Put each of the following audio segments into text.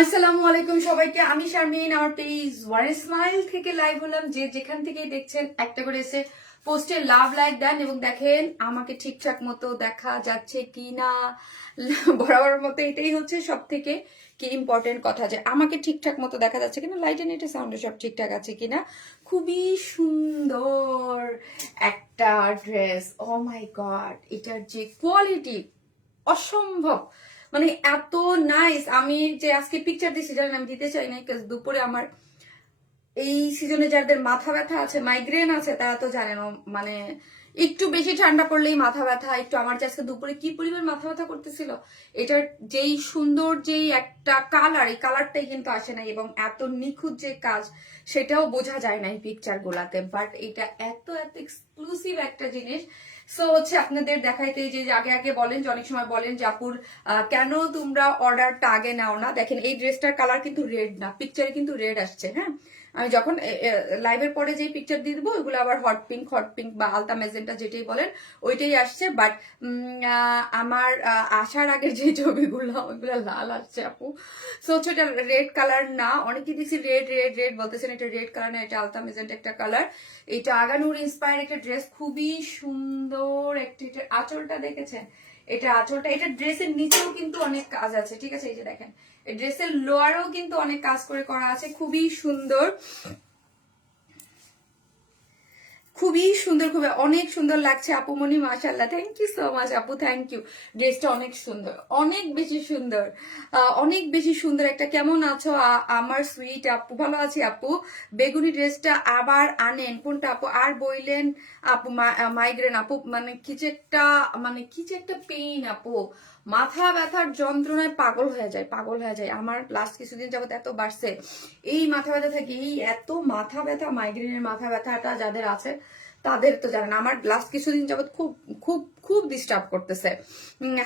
আসসালামু আলাইকুম সবাইকে। আমি শারমিন, আমার পেজ ওয়ান স্মাইল থেকে লাইভ হলাম। যে যেখান থেকে দেখছেন একটা করে এসে পোস্টে লাভ লাইক দেন এবং দেখেন আমাকে ঠিকঠাক মতো দেখা যাচ্ছে কি না। বরাবর মতো এটাই হচ্ছে সব থেকে কি ইম্পর্টেন্ট কথা, যে আমাকে ঠিকঠাক মতো দেখা যাচ্ছে কিনা, লাইট এন্ড এটা সাউন্ড সব ঠিকঠাক আছে কিনা। খুবই সুন্দর একটা ড্রেস, ও মাই গড, এটার যে কোয়ালিটি অসম্ভব, মানে এত নাইস। আমি যে আজকে পিকচার দিচ্ছি জানেন, আমি দিতে চাই না, বিকজ দুপুরে আমার এই সিজনে যাদের মাথা ব্যথা আছে, মাইগ্রেন আছে, তারা তো জানেন মানে একটু বেশি ঠান্ডা পড়লেই মাথা ব্যথা। একটু আমার যে আজকে দুপুরে কি পরিমাণ মাথা ব্যথা করতেছিল, এটার যেই সুন্দর যেই একটা কালার, এই কালারটাই কিন্তু আসে নাই, এবং এত নিখুঁত যে কাজ সেটাও বোঝা যায় না এই পিকচার গুলাতে। বাট এটা এত এত এক্সক্লুসিভ একটা জিনিস। সো হচ্ছে আপনাদের দেখাইতে, যে আগে আগে বলেন, যে অনেক সময় বলেন যে আপুর কেন তোমরা অর্ডারটা আগে নাও না। দেখেন এই ড্রেসটার কালার কিন্তু রেড না, পিকচারে কিন্তু রেড আসছে। হ্যাঁ, আমি যখন লাইভের পরে যে পিকচার দিয়ে দিবো, ওইগুলো আবার হট পিঙ্ক বা আলতা মেজেন্টা যেটাই বলেন ওইটাই আসছে। বাট আমার আসার আগের যে ছবিগুলো, ওইগুলো লাল আসছে আপু। সো হচ্ছে এটা রেড কালার না। অনেকে দিচ্ছি রেড রেড রেড বলতেছেন, এটা রেড কালার না, এটা আলতা মেজেন্টা একটা কালার। এটা আগানুর ইন্সপায়ার একটা ড্রেস, খুবই সুন্দর একটা। এটার আঁচলটা দেখেছেন, এটা আঁচলটা, এটা ড্রেসের নিচেও কিন্তু অনেক কাজ আছে, ঠিক আছে। এই যে দেখেন, এই ড্রেসের লোয়ারও কিন্তু অনেক কাজ করে করা আছে, খুবই সুন্দর, খুবই সুন্দর, খুবই অনেক সুন্দর লাগছে আপুমনি, মাশাআল্লাহ, থ্যাংক ইউ সো মাচ আপু, থ্যাংক ইউ। ড্রেসটা অনেক সুন্দর, অনেক বেশি সুন্দর, অনেক বেশি সুন্দর একটা। কেমন আছো আমার সুইট আপু? ভালো আছি আপু। বেগুনি ড্রেসটা আবার আনেন কোনটা আপু? আর বইলেন আপু, মাইগ্রেন আপু, মানে কি যে একটা পেইন আপু, মাথা ব্যথার যন্ত্রণায় পাগল হয়ে যায়, পাগল হয়ে যায়। আমার লাস্ট কিছুদিন যাবত এত বাড়ছে এই মাথা ব্যথা থেকে, এই এত মাথা ব্যথা, মাইগ্রেনের মাথা ব্যথাটা যাদের আছে তাদের তো জানেন, আমার লাস্ট কিছুদিন যাবত খুব খুব খুব ডিস্টার্ব করতেছে।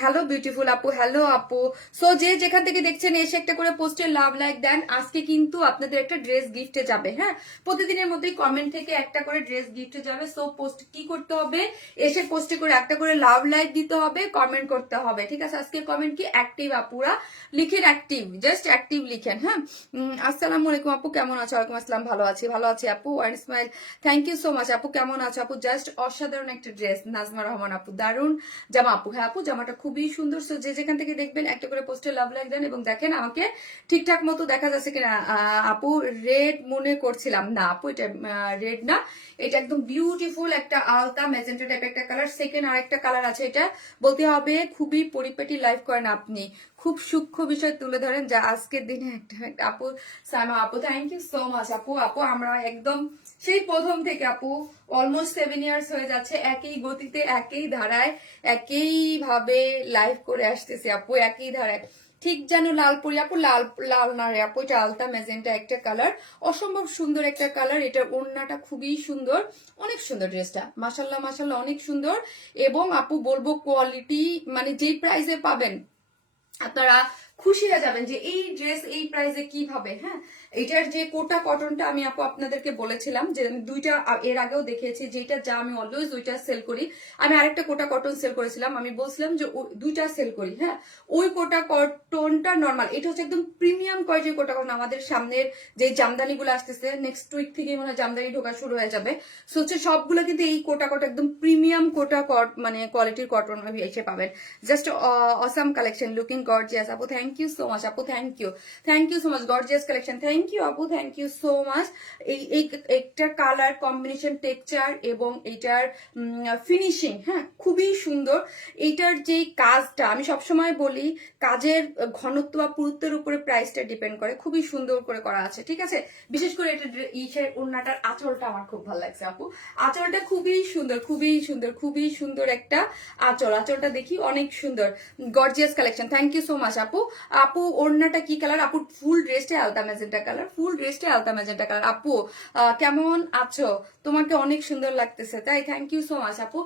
হ্যালো বিউটিফুল আপু, হ্যালো আপু। সো যে যেখান থেকে দেখছেন এসে একটা করে পোস্টে লাভ লাইক দেন। আজকে কিন্তু আপনাদের একটা ড্রেস গিফটে যাবে। হ্যাঁ, প্রতিদিনের মধ্যেই কমেন্ট থেকে একটা করে ড্রেস গিফটে যাবে। সো পোস্ট কি করতে হবে, এসে পোস্টে করে একটা করে লাভ লাইক দিতে হবে, কমেন্ট করতে হবে, ঠিক আছে। আজকে কমেন্ট কি অ্যাক্টিভ আপুরা লিখেন, অ্যাক্টিভ, জাস্ট অ্যাক্টিভ লিখেন। হ্যাঁ, আসসালামু আলাইকুম আপু, কেমন আছো? ওয়ালাইকুম আসসালাম, ভালো আছি, ভালো আছি আপু। One smile, thank you so much আপু। কেমন আছো আপু? জাস্ট অসাধারণ একটা ড্রেস, নাজমা রহমান আপু, দারুন জামা আপু। হ্যাঁ আপু, জামাটা খুবই সুন্দর। সো যে যেখান থেকে দেখবেন একটা করে পোস্টে লাভ লাইক দেন এবং দেখেন আমাকে ঠিকঠাক মতো দেখা যাচ্ছে কিনা। আপু রেড মনে করছিলাম, না আপু এটা রেড না, এটা একদম বিউটিফুল একটা আলতা মেজেন্টা টাইপ একটা কালার। সেকেন্ড আর একটা কালার আছে, এটা বলতে হবে খুবই পরিপাটি লাইফ করেন আপনি, খুব সূক্ষ্ম বিষয় তুলে ধরেন, যা আজকের দিনে একটা আপু। সাইমা আপু, থ্যাংক ইউ সো মাচ আপু। আপু আমরা একদম সেই প্রথম থেকে আপু অলমোস্ট 7 ইয়ার্স হয়ে যাচ্ছে, একই গতিতে একই ধারায় একই ভাবে লাইভ করে আসতেছি আপু, একই ধারায়। ঠিক যেন লাল পরি আপু, লাল লাল না রে আপু, এটা আলতা ম্যাজেন্টা একটা কালার, অসম্ভব সুন্দর একটা কালার। এটার ওড়নাটা খুবই সুন্দর, অনেক সুন্দর ড্রেসটা, মাশাল্লাহ মাশাল্লাহ, অনেক সুন্দর। এবং আপু বলবো কোয়ালিটি, মানে যেই প্রাইসে পাবেন আপনারা খুশি হয়ে যাবেন যে এই ড্রেস এই প্রাইসে কিভাবে। হ্যাঁ, এটার যে কোটা কটনটা আমি আপু আপনাদেরকে বলেছিলাম যে আমি দুইটা এর আগেও দেখিয়েছি, যেটা যা আমি অলওয়েজ ওইটা সেল করি। আমি আরেকটা কোটা কটন সেল করেছিলাম, আমি বলছিলাম যে দুইটা সেল করি। হ্যাঁ, ওই কোটা কটনটা নর্মাল, এটা হচ্ছে একদম প্রিমিয়াম কোয়ালিটির কোটা কটন। আমাদের সামনের যে জামদানি গুলো আসতেছে, নেক্সট উইক থেকে মনে হয় জামদানি ঢোকা শুরু হয়ে যাবে। সো হচ্ছে সবগুলো কিন্তু এই কোটা কট একদম প্রিমিয়াম কোটা মানে কোয়ালিটির কটন এসে পাবেন। Just awesome collection, looking gorgeous আপু, থ্যাংক ইউ সো মাচ আপু, thank you so much, gorgeous collection, thank you আপু, থ্যাংক ইউ সো মাচ। এই একটা কালার কম্বিনেশন, টেক্সচার এবং এটার ফিনিশিং, হ্যাঁ খুবই সুন্দর। এইটার যে কাজটা, আমি সবসময় বলি কাজের ঘনত্ব বা পুরুত্বের উপরে প্রাইসটা ডিপেন্ড করে, খুবই সুন্দর করে করা আছে, ঠিক আছে। বিশেষ করে এটা ইসের ওড়নাটার আঁচলটা আমার খুব ভালো লাগছে আপু, আঁচলটা খুবই সুন্দর, খুবই সুন্দর, খুবই সুন্দর একটা আঁচল, আঁচলটা দেখি অনেক সুন্দর, gorgeous collection, thank you so much আপু। আপু ওড়নাটা কি কালার আপু? ফুল ড্রেসটা আলতা ম্যাজেন্টা কালার, ফুল ড্রেসটা আলতা ম্যাজেন্টা কালার। আপু কেমন আছো? তোমাকে অনেক সুন্দর লাগতেছে, তাই থ্যাংক ইউ সো মাচ আপু।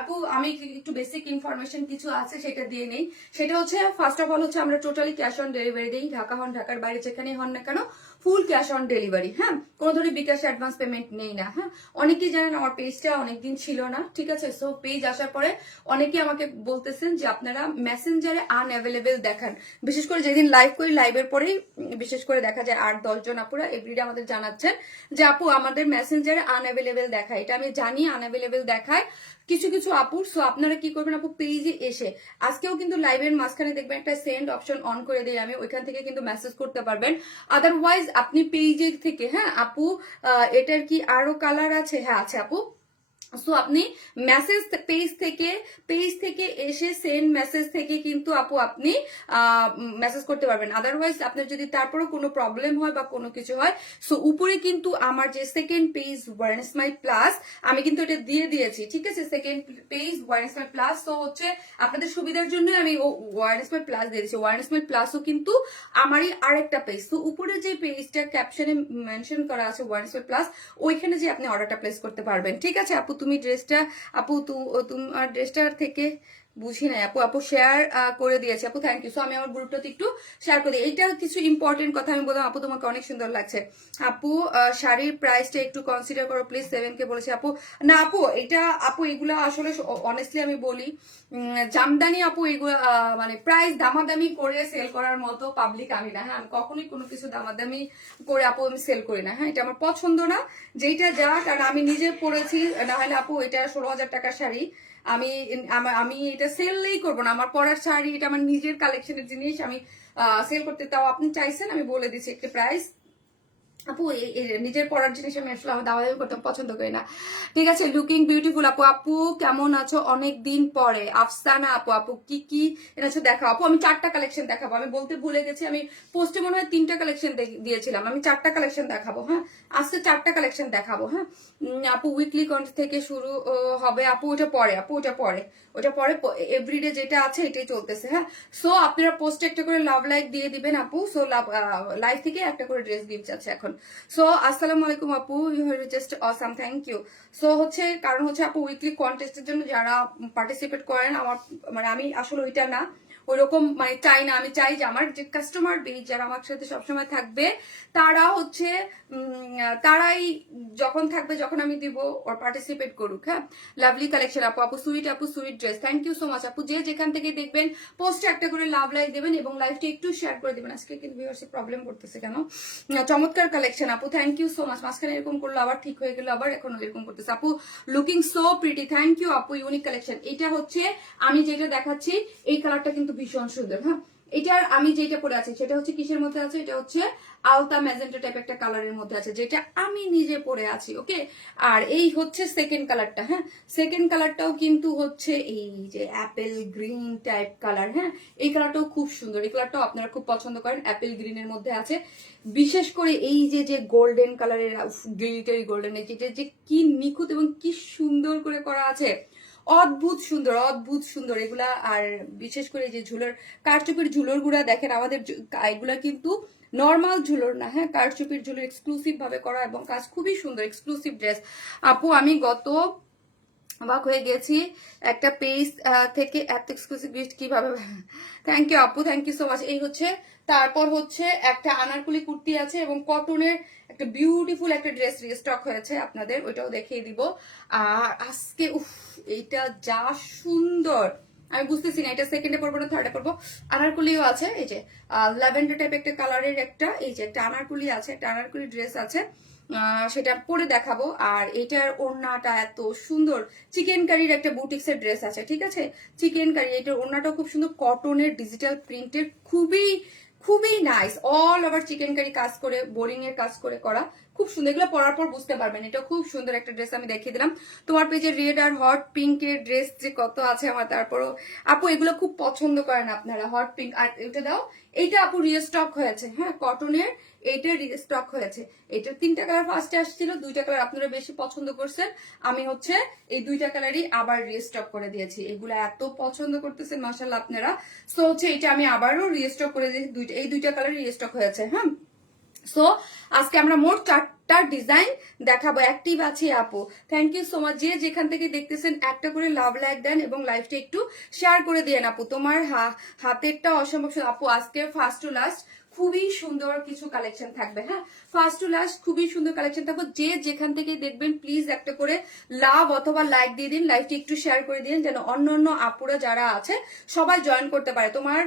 আপু আমি একটু বেসিক ইনফরমেশন কিছু আছে সেটা দিয়ে নেই। সেটা হচ্ছে ফার্স্ট অফ অল হচ্ছে আমরা টোটালি ক্যাশ অন ডেলিভারি দিই, ঢাকা হন ঢাকার বাইরে যেখানেই হন না কেন, ফুল ক্যাশ অন ডেলিভারি। হ্যাঁ, কোনো ধরনের বিকাশ অ্যাডভান্স পেমেন্ট নেই না। হ্যাঁ, অনেকেই জানেন আমার পেজটা অনেকদিন ছিল না, ঠিক আছে। সো পেজ আসার পরে অনেকে আমাকে বলতেছেন যে আপনারা মেসেঞ্জারে আনঅ্যাভেলেবেল দেখায় দেখান, বিশেষ করে যেদিন লাইভ করি লাইভের পরেই বিশেষ করে দেখা যায় 8-10 জন আপুরা এভরিডে আমাদের জানাচ্ছেন যে আপু আমাদের মেসেঞ্জারে আনঅ্যাভেলেবেল দেখায়। এটা আমি জানি আনঅ্যাভেলেবেল দেখায় কিছু কিছু আপুর। সো আপনারা কি করবেন আপু, পেজে এসে আজকেও কিন্তু লাইভের মাঝখানে দেখবেন একটা সেন্ড অপশন অন করে দিই আমি, ওইখান থেকে কিন্তু মেসেজ করতে পারবেন। আদারওয়াইজ আপনি পেজে থেকে, হ্যাঁ আপু এটার কি আরো কালার আছে? হ্যাঁ আছে আপু। সো আপনি মেসেজ পেজ থেকে এসে সেন্ড মেসেজ থেকে কিন্তু আপু আপনি মেসেজ করতে পারবেন। আদারওয়াইজ আপনার যদি তারপরও কোনো প্রবলেম হয় বা কোনো কিছু হয়, সো উপরে কিন্তু আমার যে second page warm smile plus আমি কিন্তু এটা দিয়ে দিয়েছি, ঠিক আছে? Second page warm smile plus. তো হচ্ছে আপনাদের সুবিধার জন্য আমি ওয়ার্ন স্মাইল প্লাস দিয়ে দিয়েছি। ওয়ার্ন স্মাইল প্লাসও কিন্তু আমারই আরেকটা পেজ। তো উপরে যে পেজটা ক্যাপশনে মেনশন করা আছে ওয়ার্ন স্মাইল প্লাস, ওইখানে যে আপনি অর্ডারটা প্লেস করতে পারবেন, ঠিক আছে আপু? তুমি ড্রেসটা আপু তোমার ড্রেসটার থেকে বুঝি নাই আপু, আপু শেয়ার করে দিয়েছে আপু, থ্যাংক ইউ। সো আমি আমার গ্রুপটাতে একটু শেয়ার করে দিই। এইটা কিছু ইম্পর্টেন্ট কথা আমি বললাম আপু, তোমাকে অনেক সুন্দর লাগছে আপু, শাড়ির প্রাইসটা একটু কনসিডার করো প্লিজ। 7K বলেছে আপু। না আপু এটা আপু এগুলা আসলে অনেস্টলি আমি বলি জামদানি আপু এগুলো মানে প্রাইস দামাদামি করে সেল করার মতো পাবলিক আমি না। হ্যাঁ আমি কখনোই কোনো কিছু দামাদামি করে আপু আমি সেল করি না। হ্যাঁ এটা আমার পছন্দ না, যেইটা যা, কারণ আমি নিজে পরেছি। না হলে আপু এটা 16,000 টাকার শাড়ি, আমি আমি এটা সেলই করবো না। আমার পরার শাড়ি, এটা আমার নিজের কালেকশনের জিনিস, আমি সেল করতে, তাও আপনি চাইছেন আমি বলে দিচ্ছি একটা প্রাইস আপু। নিজের পড়ার জিনিস আমি আসলে আমার দাওয়াদামি করতে পছন্দ করি না, ঠিক আছে? লুকিং বিউটিফুল আপু, আপু কেমন আছো অনেক দিন পরে? আফসানা আপু, আপু কি কি এনেছো দেখাও আপু। আমি 4টা কালেকশন দেখাবো, আমি বলতে ভুলে গেছি, আমি পোস্টে মনে হয় 3টা কালেকশন দিয়েছিলাম, আমি 4টা কালেকশন দেখাবো। হ্যাঁ আজকে 4টা কালেকশন দেখাবো। হ্যাঁ আপু উইকলি কন্টেন্ট থেকে শুরু হবে আপু, ওটা পরে আপু, ওটা পরে এভরিডে যেটা আছে এটাই চলতেছে। হ্যাঁ সো আপনারা পোস্টে একটা করে লাভ লাইক দিয়ে দিবেন আপু। সো লাইভ থেকে একটা করে ড্রেস গিফট আছে এখন। সো আসসালামু আলাইকুম আপু, you are just awesome, thank you. So হচ্ছে কারণ হচ্ছে আপু উইকলি কন্টেস্টের জন্য যারা পার্টিসিপেট করেন, আমার মানে আমি আসলে ওইটা না ওইরকম মানে চাই না। আমি চাই যে আমার যে কাস্টমার বেস যারা আমার সাথে সবসময় থাকবে তারা হচ্ছে তারাই যখন থাকবে, যখন আমি দিব ওর পার্টিসিপেট করুক। হ্যাঁ লাভলি কালেকশন আপু, আপু sweet dress, thank you so much আপু। যে যেখান থেকে দেখবেন পোস্টে একটা করে লাভ লাইক দেবেন এবং লাইভটি একটু শেয়ার করে দেবেন। আজকে কিন্তু ভিউয়ার্সে প্রবলেম করতেছে কেন? চমৎকার কালেকশন আপু, থ্যাংক ইউ সো মাচ। মাঝখানে এরকম করলো, আবার ঠিক হয়ে গেল, আবার এখন এরকম করতেছে আপু। Looking so pretty, thank you আপু। ইউনিক কালেকশন, এটা হচ্ছে আমি যেটা দেখাচ্ছি এই কালারটা কিন্তু ভীষণ সুন্দর। হ্যাঁ এটার আমি যেটা পরে আছি সেটা হচ্ছে কিসের মধ্যে আছে? এটা হচ্ছে আলতা ম্যাজেন্টা টাইপ একটা কালারের মধ্যে আছে, যেটা আমি নিজে পরে আছি। ওকে আর এই হচ্ছে সেকেন্ড কালারটা। হ্যাঁ সেকেন্ড কালারটাও কিন্তু হচ্ছে এই যে অ্যাপেল গ্রিন টাইপ কালার। হ্যাঁ এই কালারটাও খুব সুন্দর, এই কালারটাও আপনারা খুব পছন্দ করেন, অ্যাপেল গ্রিনের মধ্যে আছে। বিশেষ করে এই যে যে গোল্ডেন কালারের গ্লিটারি গোল্ডেন, যেটা যে কি নিখুঁত এবং কি সুন্দর করে করা আছে, অদ্ভুত সুন্দর এগুলা। আর বিশেষ করে যে ঝুলোর কারচুপির ঝুলোর গুলা দেখেন, আমাদের এগুলা কিন্তু নর্মাল ঝুলোর না। হ্যাঁ কারচুপির ঝুলোর এক্সক্লুসিভ ভাবে করা এবং কাজ খুবই সুন্দর, এক্সক্লুসিভ ড্রেস আপু। আমি গত অবাক হয়ে গেছি একটা পেজ থেকে এত এক্সক্লুসিভ গিফট কিভাবে। থ্যাংক ইউ আপু, থ্যাংক ইউ সো মাচ। এই হচ্ছে, তারপর হচ্ছে একটা আনারকুলি কুর্তি আছে এবং কটনের একটা বিউটিফুল একটা ড্রেস রিস্টক হয়েছে আপনাদের, ওইটাও দেখিয়ে দিব। আর আজকে উফ এইটা যা সুন্দর, আমি বুঝতেছি না এটা সেকেন্ডে পড়বো না থার্ডে পড়বো। আনারকুলিও আছে, এই যে ল্যাভেন্ডার টাইপ একটা কালারের একটা, এই যে একটা আনারকুলি আছে, একটা আনারকুলি ড্রেস আছে, সেটা পরে দেখাবো। আর এটার ওড়নাটা এত সুন্দর, চিকেন কারির একটা বুটিক্স এর ড্রেস আছে, ঠিক আছে? চিকেন কারি, এটার ওড়নাটাও খুব সুন্দর, কটনের ডিজিটাল প্রিন্টের, খুবই খুবই nice, all over chicken curry কাজ করে, বোরিং এর কাজ করে করা, খুব সুন্দর। এগুলো পরার পর বুঝতে পারবেন এটা খুব সুন্দর একটা ড্রেস। আমি দেখিয়ে দিলাম তোমার পেজে রেড আর হট পিঙ্ক এর ড্রেস যে কত আছে আমার, তারপরও আপু এগুলো খুব পছন্দ করেন আপনারা, হট পিঙ্ক। আর এটা দাও, এইটা আপু রিস্টক হয়েছে। হ্যাঁ কটনের এইটা রিস্টক হয়েছে। এটার 3টা কালার ফার্স্টে আসছিল, 2টা কালার আপনারা বেশি পছন্দ করছেন, আমি হচ্ছে এই 2টা কালারই আবার রিস্টক করে দিয়েছি। এগুলো এত পছন্দ করতেছেন মাশাআল্লাহ আপনারা। সো হচ্ছে এটা আমি আবারও রিস্টক করে দিয়েছি, এই 2টা কালারই রিস্টক হয়েছে। হ্যাঁ সো আজকে আমরা মোট সবটা ডিজাইন দেখাবো। অ্যাক্টিভ আছে আপু, থ্যাংক ইউ সো মাচ। যে যেখান থেকে দেখতেছেন একটা করে লাভ লাইক দেন এবং লাইভটা একটু শেয়ার করে দেন আপু। তোমার হাতেরটা অসম্ভব সুন্দর আপু। আজকে ফার্স্ট টু লাস্ট খুবই সুন্দর কিছু কালেকশন থাকবে, হ্যাঁ ফার্স্ট টু লাস্ট খুবই সুন্দর কালেকশন থাকবে। যে যেখান থেকে দেখবেন প্লিজ একটা করে লাভ অথবা লাইক দিয়ে দিন, লাইভটি একটু শেয়ার করে দিন যেন অন্য অন্য আপুরা যারা আছে সবাই জয়েন করতে পারে। তোমার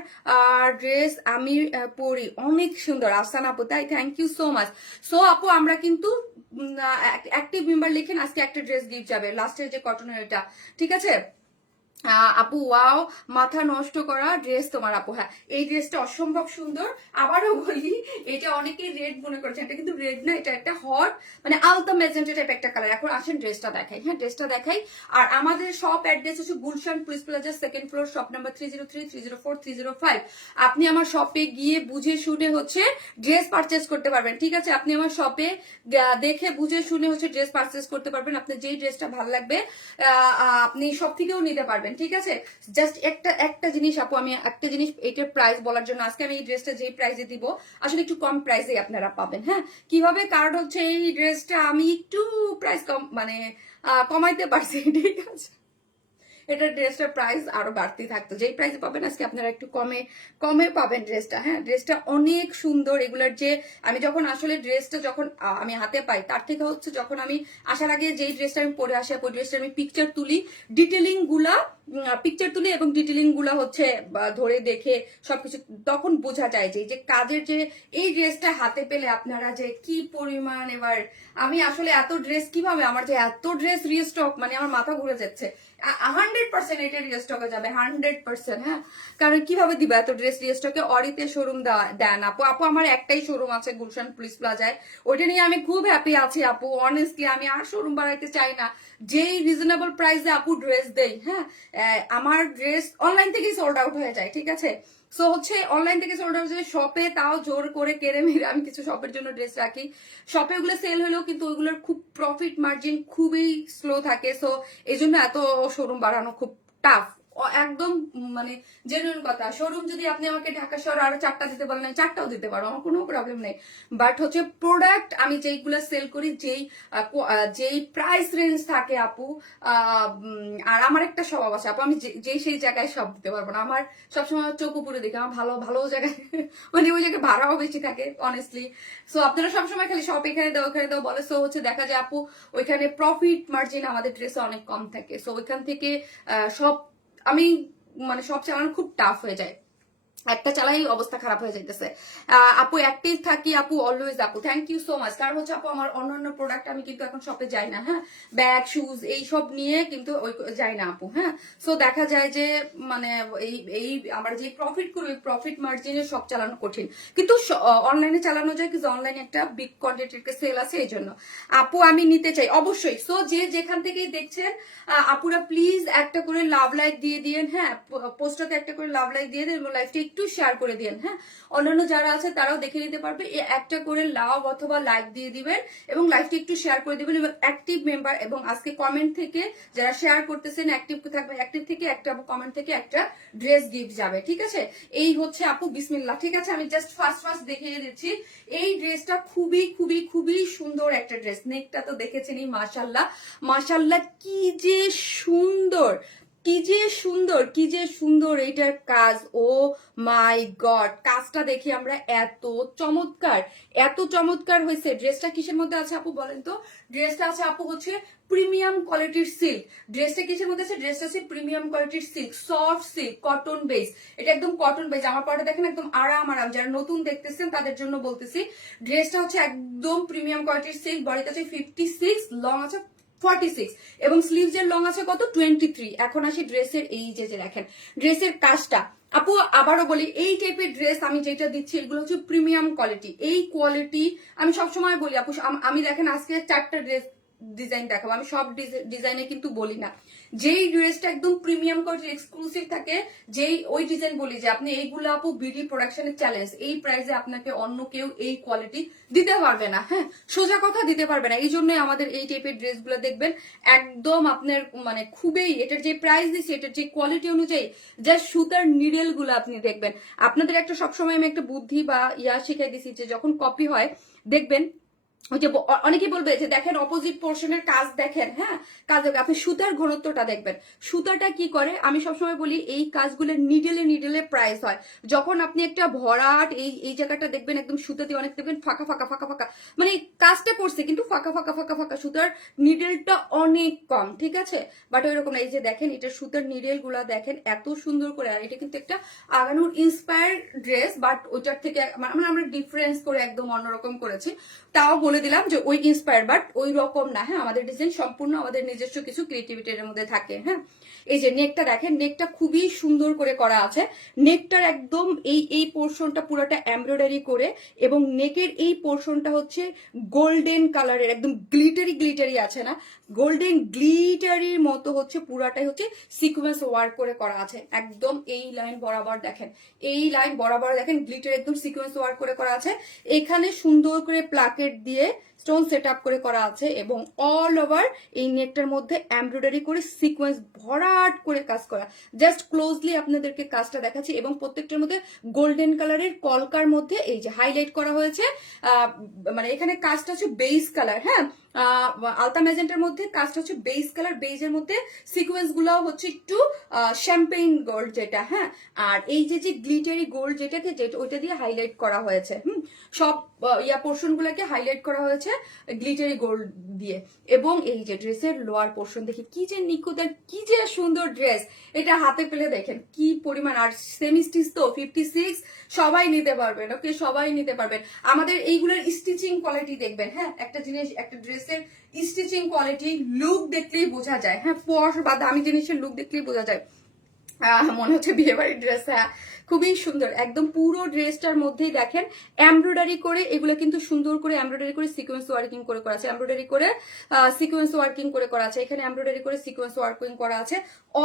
ড্রেস আমি পরি, অনেক সুন্দর আফসান আপু, তাই thank you so much. So আপু আমরা কিন্তু অ্যাক্টিভ মেম্বার লিখেন, আজকে একটা ড্রেস গিফট যাবে লাস্টের যে কটনের এটা, ঠিক আছে আপু। ওয়াও, মাথা নষ্ট করা ড্রেস তোমার আপু। হ্যাঁ এই ড্রেসটা অসম্ভব সুন্দর। আবারও বলি এটা অনেকেই রেড মনে করছে, এটা কিন্তু রেড না, এটা একটা হট মানে আলতা মেজেন্টা টাইপ একটা কালার। এখন আসেন ড্রেসটা দেখাই, হ্যাঁ ড্রেসটা দেখাই। আর আমাদের শপ অ্যাড্রেস হচ্ছে Gulshan police plaza, second floor, shop number 303, 304, 305। আপনি আমার শপে গিয়ে বুঝে শুনে হচ্ছে ড্রেস পারচেস করতে পারবেন, ঠিক আছে। আপনি আমার শপে দেখে বুঝে শুনে হচ্ছে ড্রেস পারচেস করতে পারবেন। আপনার যেই ড্রেসটা ভালো লাগবে আপনি সব থেকেও নিতে পারবেন, ঠিক আছে। জাস্ট একটা জিনিস আপু, আমি একটা জিনিস এটার প্রাইস বলার জন্য আজকে আমি এই ড্রেসটা যেই প্রাইসে দিব আসলে একটু কম প্রাইসে আপনারা পাবেন, হ্যাঁ কিভাবে, কারণ হচ্ছে এই ড্রেসটা আমি একটু প্রাইস কম মানে কমাইতে পারছি, ঠিক আছে। এটা ড্রেসটার প্রাইস আরো বাড়তি থাকতো, যেই প্রাইসে পাবেন আজকে আপনারা একটু কমে কমে পাবেন ড্রেসটা, হ্যাঁ ড্রেসটা অনেক সুন্দর। এগুলার যে আমি যখন আসলে ড্রেসটা যখন আমি হাতে পাই তার থেকে হচ্ছে যখন আমি আসার আগে যেই ড্রেসটা আমি পরে আসি ওই ড্রেসটা আমি পিকচার তুলি, ডিটেলিং গুলা পিকচার তুলি এবং ডিটেলিং গুলা হচ্ছে ধরে দেখে সবকিছু, তখন বোঝা যায় যে কাজের যে এই ড্রেসটা হাতে পেলে আপনারা যে কি পরিমাণ। এবার আমি আসলে এত ড্রেস কিভাবে, আমার যে এত ড্রেস রিস্টক মানে আমার মাথা ঘুরে যাচ্ছে। 100% এটা রিস্টকে যাবে, 100%, হ্যাঁ কারণ কিভাবে দিবে এত ড্রেস রিস্টকে। অরিতে শোরুম দেন আপু। আপু আমার একটাই শোরুম আছে গুলশান পুলিশ প্লাজায়, ওইটা নিয়ে আমি খুব হ্যাপি আছি আপু। অনেস্টলি আমি আর শোরুম বাড়াইতে চাই না, যেই রিজনেবল প্রাইসে আপু ড্রেস দেই, হ্যাঁ আমার ড্রেস অনলাইন থেকেই সোল্ড আউট হয়ে যায়, ঠিক আছে। সো হচ্ছে অনলাইন থেকে সোল্ড আউট হয়ে শপে তাও জোর করে কেড়ে মেরে আমি কিছু শপের জন্য ড্রেস রাখি। শপে ওগুলো সেল হলেও কিন্তু ওইগুলোর খুব প্রফিট মার্জিন খুবই স্লো থাকে। সো এই জন্য এত শোরুম বাড়ানো খুব টাফ, একদম মানে জেনুইন কথা। শোরুম যদি আপনি আমাকে ঢাকা শহর আরো 4টা দিতে বলেন আমি 4টাও দিতে পারো, আমার কোনো প্রবলেম নেই। বাট হচ্ছে প্রোডাক্ট আমি যেইগুলো সেল করি যেই প্রাইস রেঞ্জ থাকে আপু, আর আমার একটা স্বভাব আছে আপু, আমি যেই সেই জায়গায় সব দিতে পারবো না। আমার সবসময় চোখ উপরে দেখে আমার ভালো ভালো জায়গায় মানে ওই জায়গায় ভাড়াও বেশি থাকে অনেস্টলি। সো আপনারা সবসময় খালি শপ এখানে দাও ওখানে দাও বলে। সো হচ্ছে দেখা যায় আপু ওইখানে প্রফিট মার্জিন আমাদের ড্রেসে অনেক কম থাকে। সো ওইখান থেকে সব আমি মানে সব চালানো খুব টাফ হয়ে যায়, একটা চালাই অবস্থা খারাপ হয়ে যাইতেছে। আপু অ্যাক্টিভ থাকি আপু, অলওয়েজ আপু, থ্যাংক ইউ সো মাচ। কারণ হচ্ছে আপু আমার অন্যান্য প্রোডাক্ট আমি কিন্তু এখন শপে যাই না, হ্যাঁ ব্যাগ শুজ এইসব নিয়ে কিন্তু ওই যাই না আপু, হ্যাঁ। সো দেখা যায় যে মানে এই আমরা যে প্রফিট করি প্রফিট মার্জিনে সব চালানো কঠিন, কিন্তু অনলাইনে চালানো যায়, কিন্তু অনলাইনে একটা বিগ কোয়ান্টিটির সেল আছে এই জন্য আপু আমি নিতে চাই অবশ্যই। সো যে যেখান থেকেই দেখছেন আপুরা প্লিজ একটা করে লাভ লাইক দিয়ে দিয়েন, হ্যাঁ পোস্টটাতে একটা করে লাভ লাইক দিয়ে দেন এবং লাইভটি একটু শেয়ার করে দিন, হ্যাঁ অন্যান্য যারা আছে তারাও দেখে নিতে পারবে। একটা করে লাভ অথবা লাইক দিয়ে দিবেন এবং লাইভটি একটু শেয়ার করে দিবেন এবং অ্যাক্টিভ মেম্বার এবং আজকে কমেন্ট থেকে যারা শেয়ার করতেছেন অ্যাক্টিভ থাকবে, অ্যাক্টিভ থেকে একটা কমেন্ট থেকে একটা ড্রেস গিফট যাবে, ঠিক আছে। এই হচ্ছে আপু বিসমিল্লাহ, ঠিক আছে। আমি জাস্ট ফার্স্ট দেখিয়ে দিচ্ছি এই ড্রেসটা খুবই খুবই খুবই সুন্দর একটা ড্রেস। নেকটা তো দেখেছেনই, মাশাল্লাহ মাশাল্লাহ কি যে সুন্দর, কি যে সুন্দর, কি যে সুন্দর এইটার কাজ। ও মাই গড, কাজটা দেখি আমরা এত চমৎকার হয়েছে। ড্রেসটা কিসের মধ্যে আছে আপু বলেন তো? ড্রেসটা আছে আপু হচ্ছে প্রিমিয়াম কোয়ালিটির সিল্ক। ড্রেসটা কিসের মধ্যে আছে? ড্রেসটা আছে প্রিমিয়াম কোয়ালিটির silk, soft silk, cotton base. এটা একদম কটন বেস। আমার পরে দেখেন একদম আরাম আরাম, যারা নতুন দেখতেছেন তাদের জন্য বলতেছি। ড্রেসটা হচ্ছে একদম প্রিমিয়াম কোয়ালিটির সিল্ক, বডিতে আছে 56, লং আছে 46 এবং স্লিভস এর লং আছে কত 23। এখন আসি ড্রেসের এই যে দেখেন ড্রেসের কাজটা আপু। আবারও বলি এই টাইপের ড্রেস আমি যেটা দিচ্ছি এগুলো হচ্ছে প্রিমিয়াম কোয়ালিটি। এই কোয়ালিটি আমি সবসময় বলি আপু। আমি দেখেন আজকে 4টা ড্রেস ডিজাইন দেখাবো, আমি সব ডিজাইনে কিন্তু বলি না। যেই ড্রেসটা একদম প্রিমিয়াম কোয়ালিটি এক্সক্লুসিভ থাকে, যেই ওই ডিজাইন বলি যে আপনি এইগুলো আপু বিডি প্রোডাকশনের চ্যালেঞ্জ, এই প্রাইসে আপনাকে অন্য কেউ এই কোয়ালিটি দিতে পারবে না, হ্যাঁ সোজা কথা দিতে পারবে না। এই জন্যই আমাদের এই টাইপের ড্রেসগুলো দেখবেন একদম আপনার মানে খুবই, এটার যে প্রাইস দিচ্ছে এটার যে কোয়ালিটি অনুযায়ী যা সুতার নিডেল গুলো আপনি দেখবেন। আপনাদের একটা সবসময় আমি একটা বুদ্ধি বা শিখাই দিছি যে যখন কপি হয় দেখবেন ওই যে অনেকেই বলবে যে দেখেন অপোজিট পোর্শনের কাজ দেখেন, হ্যাঁ কাজ দেখবেন, আপনি সুতার ঘনত্বটা দেখবেন। সুতাটা কি করে, আমি সবসময় বলি এই কাজগুলোর নিডেলে নিডেলে প্রাইস হয়। যখন আপনি একটা ভরাট এই এই জায়গাটা দেখবেন একদম সুতা দিয়ে অনেক দেখবেন ফাঁকা ফাঁকা ফাঁকা ফাঁকা, মানে কাজটা করছে কিন্তু ফাঁকা ফাঁকা ফাঁকা ফাঁকা, সুতার নিডেলটা অনেক কম, ঠিক আছে। বাট ওইরকম না, এই যে দেখেন এটা সুতার নিডেল গুলা দেখেন এত সুন্দর করে। আর এটা কিন্তু একটা আগানুর ইন্সপায়ার ড্রেস, বাট ওইটার থেকে মানে আমরা ডিফারেন্স করে একদম অন্যরকম করেছি। তাও বলে দিলাম যে ওই ইন্সপায়ার বাট ওই রকম না, হ্যাঁ আমাদের ডিজাইন সম্পূর্ণ আমাদের নিজস্ব কিছু ক্রিয়েটিভিটির মধ্যে থাকে। হ্যাঁ এই যে নেকটা দেখেন, নেকটা খুবই সুন্দর করে করা আছে। নেকটার একদম এই এই পোর্শনটা পুরোটা এমব্রয়ডারি করে, এবং নেকের এই পোর্শনটা হচ্ছে গোল্ডেন কালারের, একদম গ্লিটারি গ্লিটারি আছে না, গোল্ডেন গ্লিটারির মতো হচ্ছে পুরাটাই হচ্ছে সিকোয়েন্স ওয়ার্ক করে করা আছে। একদম এই লাইন বরাবর দেখেন, এই লাইন বরাবর দেখেন গ্লিটার একদম সিকোয়েন্স ওয়ার্ক করে করা আছে। এখানে সুন্দর করে প্লাকেট দিয়ে স্টোন সেট আপ করে করা আছে, এবং অল ওভার এই নেকটার মধ্যে এমব্রয়ডারি করে সিকোয়েন্স ভরাট করে কাজ করা। জাস্ট ক্লোজলি আপনাদেরকে কাজটা দেখাচ্ছি, এবং প্রত্যেকটার মধ্যে গোল্ডেন কালারের কলকার মধ্যে এই যে হাইলাইট করা হয়েছে। মানে এখানে কাজটা হচ্ছে বেস কালার, হ্যাঁ আলতা ম্যাজেন্টার মধ্যে কাজটা হচ্ছে বেস কালার, বেজের মধ্যে সিকোয়েন্স গুলো হচ্ছে একটু শ্যাম্পেইন গোল্ড যেটা, হ্যাঁ আর এই যে যে গ্লিটারি গোল্ড যেটাকে ওইটা দিয়ে হাইলাইট করা হয়েছে। সব ইয়া পোর্শন গুলাকে হাইলাইট করা হয়েছে গ্লিটারি গোল্ড দিয়ে। এবং এই যে ড্রেসের লোয়ার পোর্শন দেখি কি যে নিখুঁত আর কি যে সুন্দর ড্রেস, এটা হাতে পেলে দেখেন কি পরিমাণ। আর সেমি স্টিচ তো 56 সবাই নিতে পারবেন, ওকে সবাই নিতে পারবেন। আমাদের এইগুলোর স্টিচিং কোয়ালিটি দেখবেন, হ্যাঁ একটা জিনিস একটা ড্রেসের স্টিচিং কোয়ালিটি লুক দেখলেই বোঝা যায়, হ্যাঁ পশ বা দামি জিনিসের লুক দেখলেই বোঝা যায়। মনে হচ্ছে বিয়ে বাড়ির ড্রেস, হ্যাঁ খুবই সুন্দর। একদম পুরো ড্রেসটার মধ্যেই দেখেন এমব্রয়ডারি করে, এগুলো কিন্তু সুন্দর করে এমব্রয়ডারি করে সিকোয়েন্স ওয়ার্কিং করে করা আছে, এমব্রয়ডারি করে সিকোয়েন্স ওয়ার্কিং করে করা আছে। এখানে এমব্রয়ডারি করে সিকোয়েন্স ওয়ার্কিং করা আছে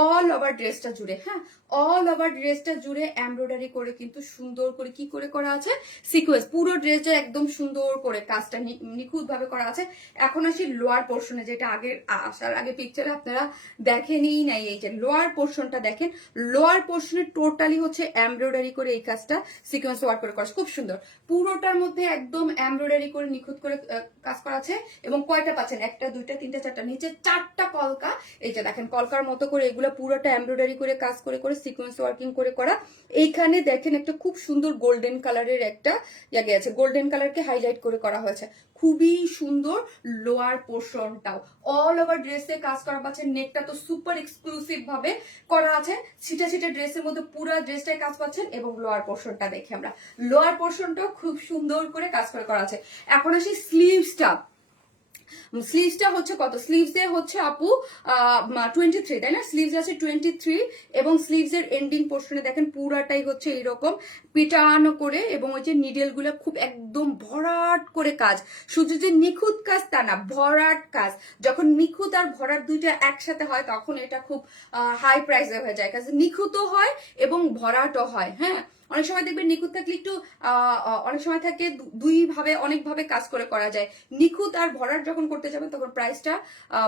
অল ওভার ড্রেসটা জুড়ে, হ্যাঁ অল ওভার ড্রেসটা জুড়ে এমব্রয়ডারি করে কিন্তু সুন্দর করে কি করে করা আছে সিকোয়েন্স। পুরো ড্রেসটা একদম সুন্দর করে কাজটা নিখুঁত ভাবে করা আছে। এখন আসি লোয়ার পোর্শনে, যেটা আগের আসার আগে পিকচারে আপনারা দেখেনই নাই। এই যে লোয়ার পোর্শনটা দেখেন, লোয়ার পোর্শনে টোটালি হচ্ছে এমব্রয়ডারি করে এই কাজটা সিকোয়েন্স ওয়ার্ক করে করা, খুব সুন্দর। পুরোটার মধ্যে একদম এমব্রয়ডারি করে নিখুঁত করে কাজ করা আছে। এবং কয়টা পাচ্ছেন, একটা দুইটা তিনটা চারটা, নিচে চারটা কলকা, এই যে দেখেন কলকার মতো করে এগুলো পুরোটা এমব্রয়ডারি করে কাজ করে করে সিকোয়েন্স ওয়ার্কিং করে করা। এইখানে দেখেন একটা খুব সুন্দর গোল্ডেন কালারের একটা জায়গা আছে, গোল্ডেন কালারকে হাইলাইট করে করা হয়েছে, খুবই সুন্দর। লোয়ার পোর্শনটাও অল ওভার ড্রেসে কাজ করা পাচ্ছেন। নেকটা তো সুপার এক্সক্লুসিভ ভাবে করা আছে, ছিটা ছিটা ড্রেসের মধ্যে পুরো ড্রেসটাই কাজ পাচ্ছেন। এবং লোয়ার পোর্শনটা দেখি আমরা, লোয়ার পোর্শনটাও খুব সুন্দর করে কাজ করে করা আছে। এখন আসি স্লিভসটা। স্লিভসটা হচ্ছে কত, স্লিভস এ হচ্ছে আপু 23, তাই না? স্লিভস আছে 23, এবং স্লিভস এর এন্ডিং পোর্শনে দেখেন পুরাটাই হচ্ছে এইরকম পিটানো করে, এবং ওই যে নিডেল গুলো খুব একদম ভরাট করে কাজ। শুধু যে নিখুঁত কাজ তা না, ভরাট কাজ। যখন নিখুঁত আর ভরাট দুইটা একসাথে হয় তখন এটা খুব হাই প্রাইসে হয়ে যায়, কাজ নিখুঁতও হয় এবং ভরাটও হয়। হ্যাঁ অনেক সময় দেখবেন নিখুঁত থাকলে একটু অনেক সময় থাকে দুই ভাবে অনেক ভাবে কাজ করে করা যায়। নিখুঁত আর ভরাট যখন করতে যাবেন তখন প্রাইসটা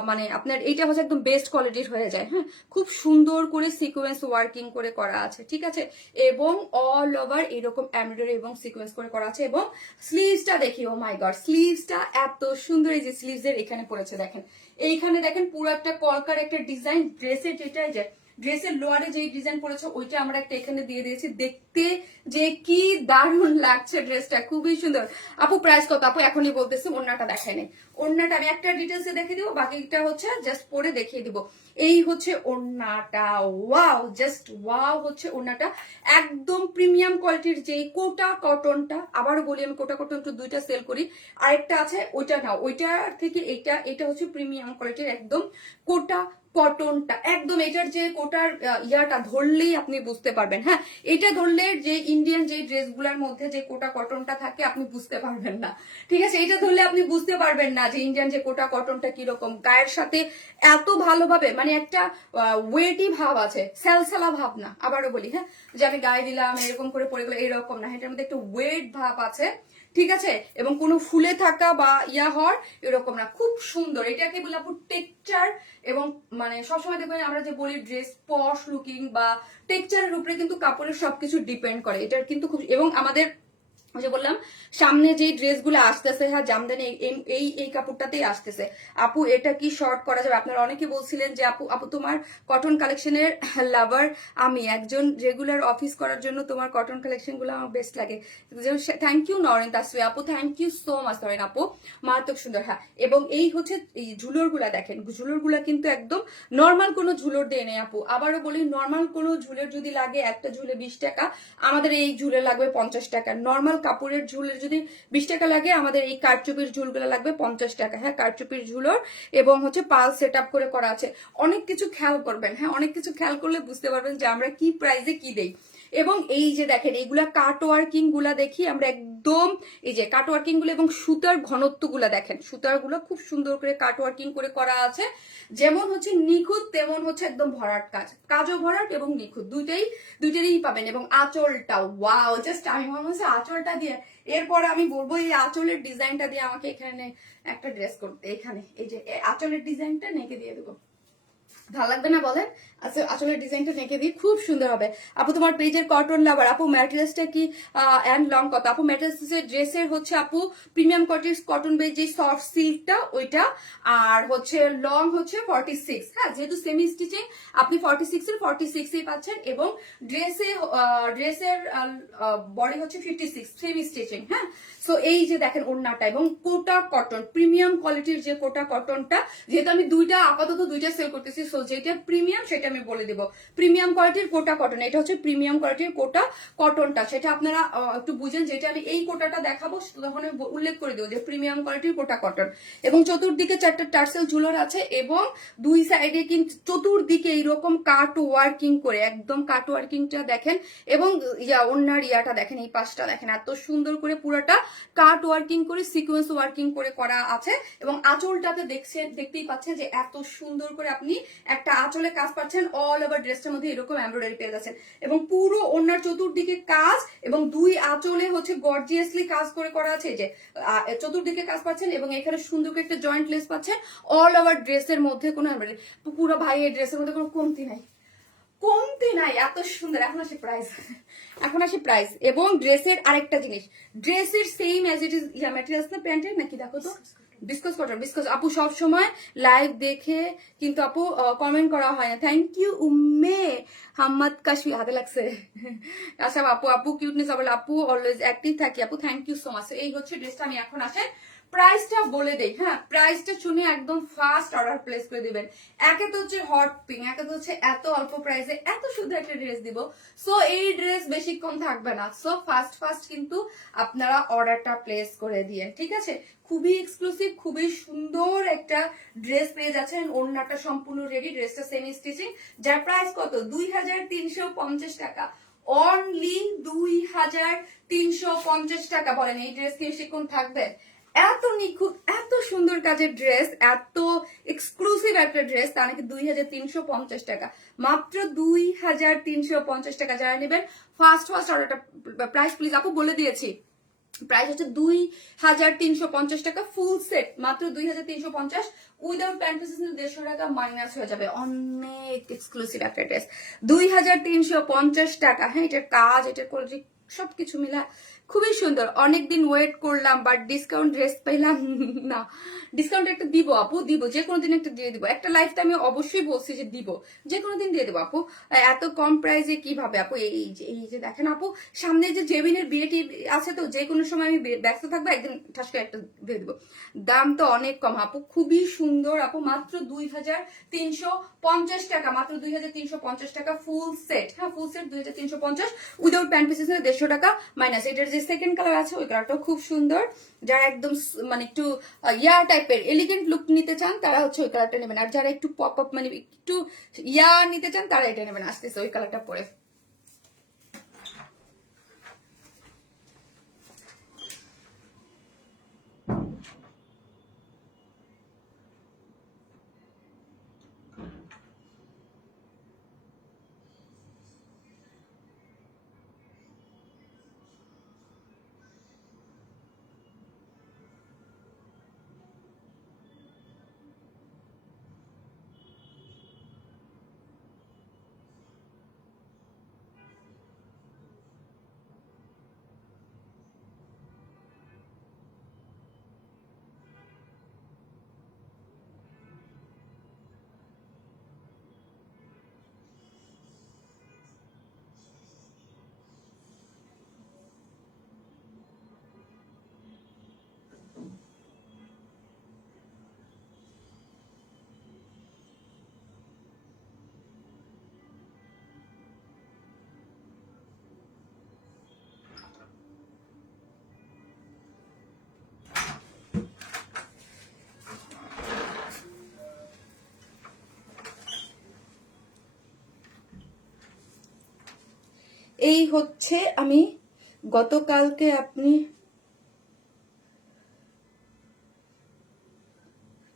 মানে আপনার এইটা হচ্ছে একদম বেস্ট কোয়ালিটির হয়ে যায়। হ্যাঁ খুব সুন্দর করে সিকোয়েন্স ওয়ার্কিং করে করা আছে, ঠিক আছে। এবং অল ওভার এরকম এমব্রয়ডারি এবং সিকোয়েন্স করে করা আছে। এবং স্লিভসটা দেখি, ও মাই গড স্লিভসটা এত সুন্দর। এই যে স্লিভস এর এখানে পড়েছে দেখেন, এইখানে দেখেন পুরো একটা কলকার একটা ডিজাইন ড্রেসের, যেটা যে ড্রেসের লোয়ারে যে ডিজাইন পড়েছে ওইটা আমরা একটা এখানে দিয়ে দিয়েছি। দেখতে যে কি দারুণ লাগছে ড্রেসটা, খুবই সুন্দর। আপু প্রাইস কত? আপু এখনই বলতেছি, ওড়নাটা দেখাই নেই। ওড়নাটা আমি একটা ডিটেলসে দেখিয়ে দিব, বাকিটা হচ্ছে জাস্ট পরে দেখিয়ে দিব। এই হচ্ছে ওড়নাটা, ওয়াও জাস্ট ওয়াও হচ্ছে ওড়নাটা, একদম প্রিমিয়াম কোয়ালিটির। যেই কোটা কটনটা, আবারও বলি আমি কোটা কটন তো দুইটা সেল করি, আরেকটা আছে ওইটা না, ওইটার থেকে এটা হচ্ছে প্রিমিয়াম কোয়ালিটির একদম কোটা কটনটা। একদম এটার যে কোটার ইয়াটা ধরলেই আপনি বুঝতে পারবেন। হ্যাঁ এটা ধরলে যে ইন্ডিয়ান যে ড্রেসগুলোর মধ্যে যে কোটা কটনটা থাকে আপনি বুঝতে পারবেন না, ঠিক আছে। এটা ধরলে আপনি বুঝতে পারবেন না যে ইন্ডিয়ান যে কোটা কটনটা কিরকম। গায়ের সাথে এত ভালোভাবে মানে একটা ওয়েটি ভাব আছে, স্যালসালা ভাব না। আবারও বলি, হ্যাঁ যে আমি গায়ে দিলাম এরকম করে পরে গেলো এরকম না, এটার মধ্যে একটা ওয়েট ভাব আছে, ঠিক আছে। এবং কোনো ফুলে থাকা বা ইয়া হওয়ার এরকম না, খুব সুন্দর। এটাকে বলে আপু টেক্সচার। এবং মানে সবসময় দেখবেন আমরা যে বলি ড্রেস পশ লুকিং বা টেক্সচারের উপরে কিন্তু কাপড়ের সবকিছু ডিপেন্ড করে, এটার কিন্তু খুব। এবং আমাদের যে বললাম সামনে যে ড্রেসগুলো আসতেছে, হ্যাঁ জামদানি এই এই কাপড়টাতেই আসতেছে। আপু এটা কি শর্ট করা যাবে? আপনারা অনেকে বলছিলেন যে আপু আপু তোমার কটন কালেকশনের লাভার আমি, একজন রেগুলার অফিস করার জন্য তোমার কটন কালেকশন গুলো আমার বেস্ট লাগে। থ্যাংক ইউ নরেন তাসফি আপু, thank you so much Naren আপু, মারাত্মক সুন্দর। হ্যাঁ এবং এই হচ্ছে এই ঝুলোর গুলা দেখেন, ঝুলোর গুলা কিন্তু একদম নর্মাল কোনো ঝুলোর দিয়ে নেই আপু। আবারও বলি নর্মাল কোনো ঝুলের যদি লাগে একটা ঝুলে 20 টাকা, আমাদের এই ঝুলে লাগবে 50 টাকা। নর্মাল কাপড়ের ঝুলের যদি 20 টাকা লাগে, আমাদের এই কারচুপির ঝুলগুলো লাগবে 50 টাকা। হ্যাঁ কারচুপির ঝুলোর এবং হচ্ছে পাল সেট আপ করে করা আছে। অনেক কিছু খেয়াল করবেন, হ্যাঁ অনেক কিছু খেয়াল করলে বুঝতে পারবেন যে আমরা কি প্রাইসে কি দেই। এবং এই যে দেখেন এইগুলা কাট ওয়ার্কিং গুলা দেখি আমরা একদম, এই যে কাট ওয়ার্কিং গুলো এবং সুতার ঘনত্ব গুলা দেখেন, সুতার গুলো খুব সুন্দর করে কাট ওয়ার্কিং করে করা আছে। যেমন হচ্ছে নিখুঁত তেমন হচ্ছে একদম ভরাট কাজ, কাজও ভরাট এবং নিখুঁত দুইটারই পাবেন। এবং আঁচলটা ওয়াও, জাস্ট আমি মনে হচ্ছে আঁচলটা দিয়ে, এরপর আমি বলবো এই আঁচলের ডিজাইনটা দিয়ে আমাকে এখানে একটা ড্রেস করতে, এখানে এই যে আঁচলের ডিজাইনটা নেকে দিয়ে দেবো, ভালো লাগবে না বলেন? আচ্ছা আসলে ডিজাইনটা নেকে দিই, খুব সুন্দর হবে। আপু তোমার পেজের কটন লাভার আপু, ম্যাটেরিয়ালসটা কি এন্ড লং কত আপু? ম্যাটেরিয়ালস ড্রেসের হচ্ছে আপু প্রিমিয়াম কটন বেজ যে সফট সিল্কটা ওইটা, আর হচ্ছে লং হচ্ছে 46। হ্যাঁ যেহেতু সেমি স্টিচিং আপনি 46 এই পাচ্ছেন, এবং ড্রেসের বডি হচ্ছে 56 সেমি স্টিচিং। হ্যাঁ সো এই যে দেখেন ওড়নাটা এবং কোটা কটন, প্রিমিয়াম কোয়ালিটির যে কোটা কটনটা, যেহেতু আমি আপাতত দুইটা সেল করতেছি, সো যেটা প্রিমিয়াম সেটা আমি বলে দিব। প্রিমিয়াম কোয়ালিটির কোটা কটন, এটা হচ্ছে প্রিমিয়াম কোয়ালিটির কোটা কটনটা, সেটা আপনারা একটু বুঝেন। যেটা আমি এই কোটাটা দেখাবো তখন আমি উল্লেখ করে দেবো যে প্রিমিয়াম কোয়ালিটির কোটা কটন। এবং চতুর্দিকে 4টা টার্সেল ঝুলার আছে, এবং দুই সাইডে কিন্তু চতুর্দিকে এইরকম কাট ওয়ার্কিং করে, একদম কাট ওয়ার্কিংটা দেখেন। এবং ওনার ইয়াটা দেখেন, এই পাশটা দেখেন এত সুন্দর করে পুরাটা কাট ওয়ার্কিং করে সিকোয়েন্স ওয়ার্কিং করে করা আছে। এবং আঁচলটাতে দেখতেই পাচ্ছেন যে এত সুন্দর করে আপনি একটা আঁচলে কাজ পাচ্ছেন, অল ওভার ড্রেসটার মধ্যে এরকম এমব্রয়ডারি পেয়ে যাচ্ছেন। এবং পুরো ওনার চতুর্দিকে কাজ, এবং দুই আঁচলে হচ্ছে গর্জিয়াসলি কাজ করে করা আছে, যে চতুর্দিকে কাজ পাচ্ছেন, এবং এখানে সুন্দর করে একটা জয়েন্ট লেস পাচ্ছেন। অল ওভার ড্রেসের মধ্যে কোনো এমব্রয়ডারি, পুরো ভাই এই ড্রেসের মধ্যে কোনো কমতি নাই, এত সুন্দর। এখন আসে প্রাইস এবং ড্রেসের আরেকটা জিনিস, ড্রেসের same as it is materials না প্যান্টের নাকি দেখো তো, বিস্কস কটন। বিস্কস আপু সব সময় লাইভ দেখে কিন্তু আপু কমেন্ট করা হয় না, থ্যাংক ইউ উম্মে হাম্মদ কাশি, হাতে লাগছে। আচ্ছা আপু কিউটনেস আপু অলওয়েজ অ্যাক্টিভ থাকি আপু, থ্যাংক ইউ সো মাচ। এই হচ্ছে ড্রেসটা, আমি এখন আসে প্রাইসটা বলে দেই। হ্যাঁ প্রাইসটা শুনে একদম ফার্স্ট অর্ডার প্লেস করে দিবেন। একে তো হচ্ছে হট পিঙ্ক, একে তো হচ্ছে এত অল্প প্রাইসে এত সুন্দর একটা ড্রেস দিব। সো এই ড্রেস বেশিক্ষণ থাকবে না, সো ফার্স্ট কিন্তু আপনারা অর্ডারটা প্লেস করে দিয়ে, ঠিক আছে? খুবই এক্সক্লুসিভ, খুবই সুন্দর একটা ড্রেস পেয়ে যাচ্ছেন। ওড়নাটা সম্পূর্ণ রেডি, ড্রেসটা সেমি স্টিচিং, যার প্রাইস কত 2350 টাকা, অনলি 2350 টাকা। বলেন এই ড্রেস কি বেশিক্ষণ থাকবে? এত নিখুঁত এত সুন্দর কাজের ড্রেস, এত এক্সক্লুসিভ একটা ড্রেস, তা নাকি 2350 টাকা, মাত্র 2350 টাকা। যারা নেবেন ফার্স্ট অর্ডারটা, প্রাইস প্লিজ আপু বলে দিয়েছি, প্রাইস হচ্ছে 2350 টাকা ফুল সেট, মাত্র 2350। উইদাউট প্যান্ট পিসেস 150 টাকা মাইনাস হয়ে যাবে, অনেক এক্সক্লুসিভ একটা ড্রেস 2350 টাকা। হ্যাঁ এটার কাজ, এটার কোয়ালিটি সবকিছু মিলা খুবই সুন্দর। অনেকদিন ওয়েট করলাম বাট ডিসকাউন্ট ড্রেস পেলাম না। ডিসকাউন্ট একটা দিব আপু, দিব, যে কোনো দিন একটা দিয়ে দিব। একটা লাইফটা আমি অবশ্যই বলছি যে দিব, যে কোনো দিন দিয়ে দেবো আপু। এত কম প্রাইসে কিভাবে আপু? এই যে দেখেন আপু, সামনে যে জেবিনের বিয়েটি আছে, তো যে কোনো সময় আমি ব্যস্ত থাকবো, একদিন ঠাস করে একটা দিয়ে দেবো। দাম তো অনেক কম আপু, খুবই সুন্দর আপু, মাত্র 2350 টাকা, মাত্র 2350 টাকা ফুল সেট। হ্যাঁ full set 2350, without pant pieces 150 টাকা মাইনাস। এটার যে সেকেন্ড কালার আছে ওই কালারটাও খুব সুন্দর। যারা একদম মানে একটু ইয়া টাইপের এলিগেন্ট লুক নিতে চান তারা হচ্ছে ওই কালারটা নেবেন, আর যারা একটু পপ আপ মানে একটু ইয়া নিতে চান তারা এটা নেবেন। আসতেছে ওই কালারটা পরে। এই হচ্ছে আমি গতকালকে আপনি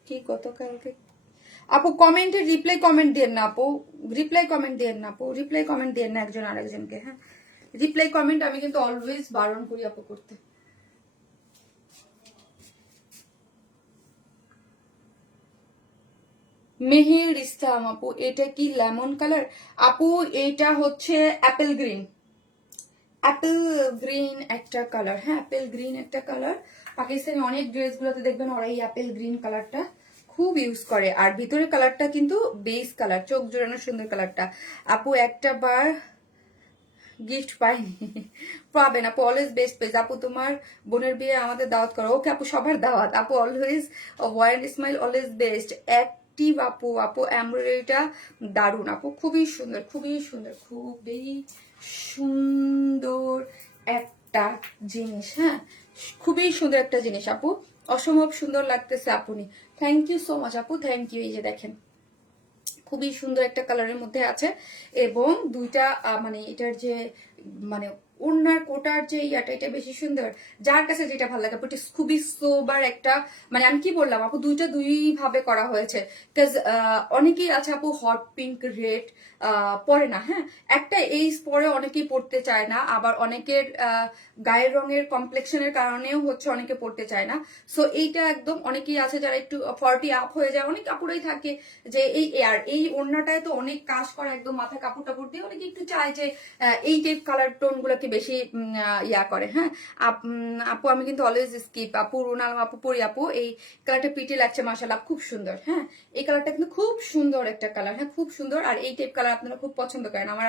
কি গতকালকে আপু কমেন্টে রিপ্লাই কমেন্ট দেন না আপু, রিপ্লাই কমেন্ট দেন না আপু, রিপ্লাই কমেন্ট দেন না একজন আরেকজনকে। হ্যাঁ, রিপ্লাই কমেন্ট আমি কিন্তু অলওয়েজ বারণ করি আপু করতে। মেহের ইসলাম আপু, এটা কি লেমন কালার? আপু এটা হচ্ছে অ্যাপেল গ্রিন, অ্যাপেল গ্রিন একটা কালার। হ্যাঁ, অ্যাপেল গ্রিন একটা কালার। পাকিস্তানি অনেক ড্রেসগুলোতে দেখবেন ওরা এই অ্যাপেল গ্রিন কালারটা খুব ইউজ করে। আর ভিতরের কালারটা কিন্তু বেস কালার, চোখ জোড়ানো সুন্দর কালারটা। আপু একটা বার গিফট পাইনি, পাবেন আপু, অলওয়েজ বেস্ট পেজ। আপু তোমার বোনের বিয়ে আমাদের দাওয়াত করো। ওকে আপু, সবার দাওয়াত আপু, always wild smile always best. Active আপু, আপু এমব্রয়ডারিটা দারুণ আপু, খুবই সুন্দর, খুবই সুন্দর, খুবই সুন্দর একটা জিনিস। হ্যাঁ, খুবই সুন্দর একটা জিনিস আপু, অসম্ভব সুন্দর লাগতেছে আপনি। থ্যাংক ইউ সো মাচ আপু, থ্যাংক ইউ। এই যে দেখেন খুবই সুন্দর একটা কালারের মধ্যে আছে এবং দুইটা মানে এটার যে মানে ওড়নার কোটার যে ইয়াটা, এটা বেশি সুন্দর। যার কাছে যেটা ভালো লাগে, বাট খুবই সোবার একটা, মানে আমি কি বললাম আপু, দুইটা দুই ভাবে করা হয়েছে। বিকজ অনেকেই আছে আপু হট পিঙ্ক রেড পরে না। হ্যাঁ, একটা এইজ পরে অনেকেই পড়তে চায় না, আবার অনেকের গায়ের রঙের কমপ্লেক্সনের কারণেও হচ্ছে অনেকে পড়তে চায় না। সো এইটা একদম অনেকেই আছে যারা একটু 40 আপ হয়ে যায়, অনেক কাপড়ই থাকে যে এই ওড়নাটায় তো অনেক কাজ করা, একদম মাথা কাপড় টাপড় দিয়ে অনেকে একটু চায় যে এই টাইপ কালার টোন গুলোকে বেশি ইয়া করে। হ্যাঁ আপু, আমি কিন্তু অলওয়েজ স্কিপ আপু, রুনাল আপু পরি আপু, এই কালারটা পিটে লাগছে মাশাআল্লাহ, খুব সুন্দর। হ্যাঁ, এই কালারটা কিন্তু খুব সুন্দর একটা কালার। হ্যাঁ, খুব সুন্দর। আর এই টাইপ কালার আপনারা খুব পছন্দ করেন। আমার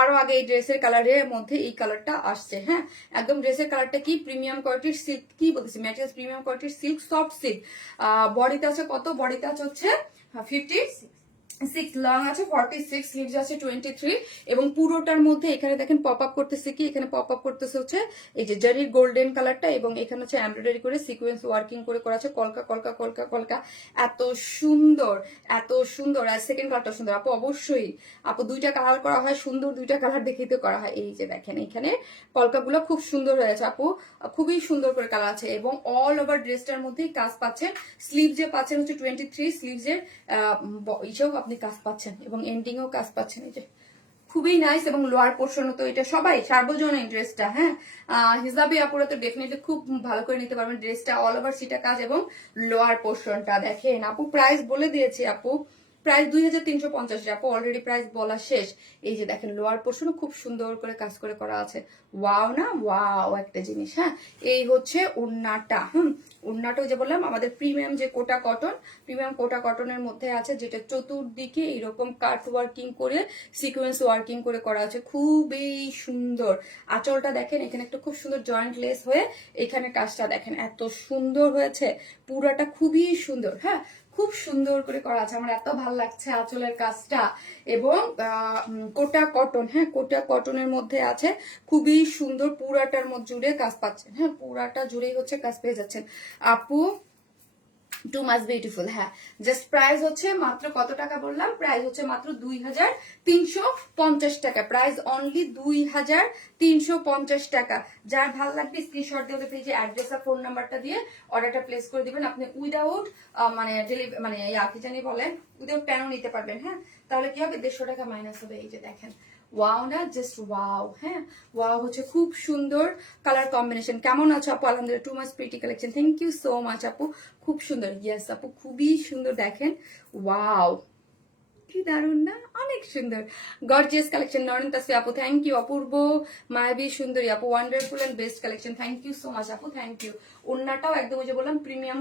আরো আগে এই ড্রেসের কালারের মধ্যে এই কালারটা আসছে। হ্যাঁ, একদম ড্রেসের কালারটা কি প্রিমিয়াম কোয়ালিটির সিল্ক, কি বলতেছি ম্যাটেরিয়াল প্রিমিয়াম কোয়ালিটির সিল্ক, সফট সিল্ক। বডিতে আছে কত? বডিতে আছে হচ্ছে 56, লং আছে 46, স্লিভস আছে 23 এবং পুরোটার মধ্যে এখানে দেখেন পপ আপ করতেছে কি, এখানে পপ আপ করতেছে হচ্ছে এই যে জারির গোল্ডেন কালারটা এবং এখানে হচ্ছে এমব্রয়ডারি করে সিকোয়েন্স ওয়ার্কিং করে করা আছে, কলকা কলকা কলকা কলকা, এত সুন্দর, এত সুন্দর। আর সেকেন্ড কালারটা সুন্দর আপু, অবশ্যই আপু দুইটা কালার করা হয় সুন্দর, দুইটা কালার দেখেই তো করা হয়। এই যে দেখেন এখানে কলকাগুলো খুব সুন্দর হয়েছে আপু, খুবই সুন্দর করে কালার আছে এবং অল ওভার ড্রেসটার মধ্যেই কাজ পাচ্ছেন। স্লিভ যে পাচ্ছেন হচ্ছে 23 স্লিভসের ইসেও আপনি কাজ পাচ্ছেন এবং এন্ডিংও কাজ পাচ্ছেন। এই যে খুবই নাইস এবং লোয়ার পোর্শনও তো এটা সবাই সার্বজনীন ড্রেসটা। হ্যাঁ, হিজাবি আপুরা তো ডেফিনেটলি খুব ভালো করে নিতে পারবেন ড্রেসটা, অল ওভার সিটা কাজ এবং লোয়ার পোর্শনটা দেখেন আপু। প্রাইস বলে দিয়েছি আপু, প্রাইস 2350 আপু, অলরেডি প্রাইস বলা শেষ। এই যে দেখেন লোয়ার পোর্শনও খুব সুন্দর করে কাজ করে করা আছে। ওয়াও না, ওয়াও একটা জিনিস। হ্যাঁ, এই হচ্ছে ওড়নাটা। ওড়নাটা যে বললাম আমাদের প্রিমিয়াম যে কোটা কটন, প্রিমিয়াম কোটা কটনের মধ্যে আছে, যেটা চতুর্দিকে এরকম কাট ওয়ার্কিং করে সিকোয়েন্স ওয়ার্কিং করে করা আছে, খুবই সুন্দর। আঁচলটা দেখেন, এখানে একটা খুব সুন্দর জয়েন্ট লেস হয়ে এখানে কাজটা দেখেন এত সুন্দর হয়েছে, পুরাটা খুবই সুন্দর। হ্যাঁ, খুব সুন্দর করে করা আছে, আমার এত ভালো লাগছে আঁচলের কাজটা। এবং কোটা কটন, হ্যাঁ কোটা কটনের মধ্যে আছে, খুবই সুন্দর, পুরাটার মধ্যে জুড়ে কাজ পাচ্ছেন। হ্যাঁ, পুরাটা জুড়েই হচ্ছে কাজ পেয়ে যাচ্ছেন আপু, টু মাচ বিউটিফুল। হ্যাঁ, জাস্ট প্রাইস হচ্ছে মাত্র কত টাকা বললাম, প্রাইস হচ্ছে মাত্র 2350 টাকা, প্রাইস অনলি 2350 টাকা। যার ভালো লাগবে স্ক্রিনশট দিয়ে ওদের পেজে অ্যাড্রেস আর ফোন নাম্বারটা দিয়ে অর্ডারটা প্লেস করে দিবেন। আপনি উইদাউট মানে মানে কি জানি বলে, উইদাউট প্যানও নিতে পারবেন। হ্যাঁ, তাহলে কি হবে, 150 টাকা মাইনাস হবে। এই যে দেখেন ওয়াও না, জাস্ট ওয়াও। হ্যাঁ, ওয়াও হচ্ছে খুব সুন্দর কালার কম্বিনেশন। কেমন আছো আপু? আলহামদুলিল্লাহ, too much pretty collection, thank you so much আপু, খুব সুন্দর। ইয়েস আপু, খুবই সুন্দর দেখেন, ওয়াও কি দারুন না, অনেক সুন্দর গর্জিয়াস কালেকশন। নরেন তাসফি আপু, থ্যাংক ইউ। অপূর্ব মায়াবী সুন্দরী আপু, wonderful and best collection, thank you so much আপু, থ্যাংক ইউ। ওড়নাটাও একদম ওই যে বললাম প্রিমিয়াম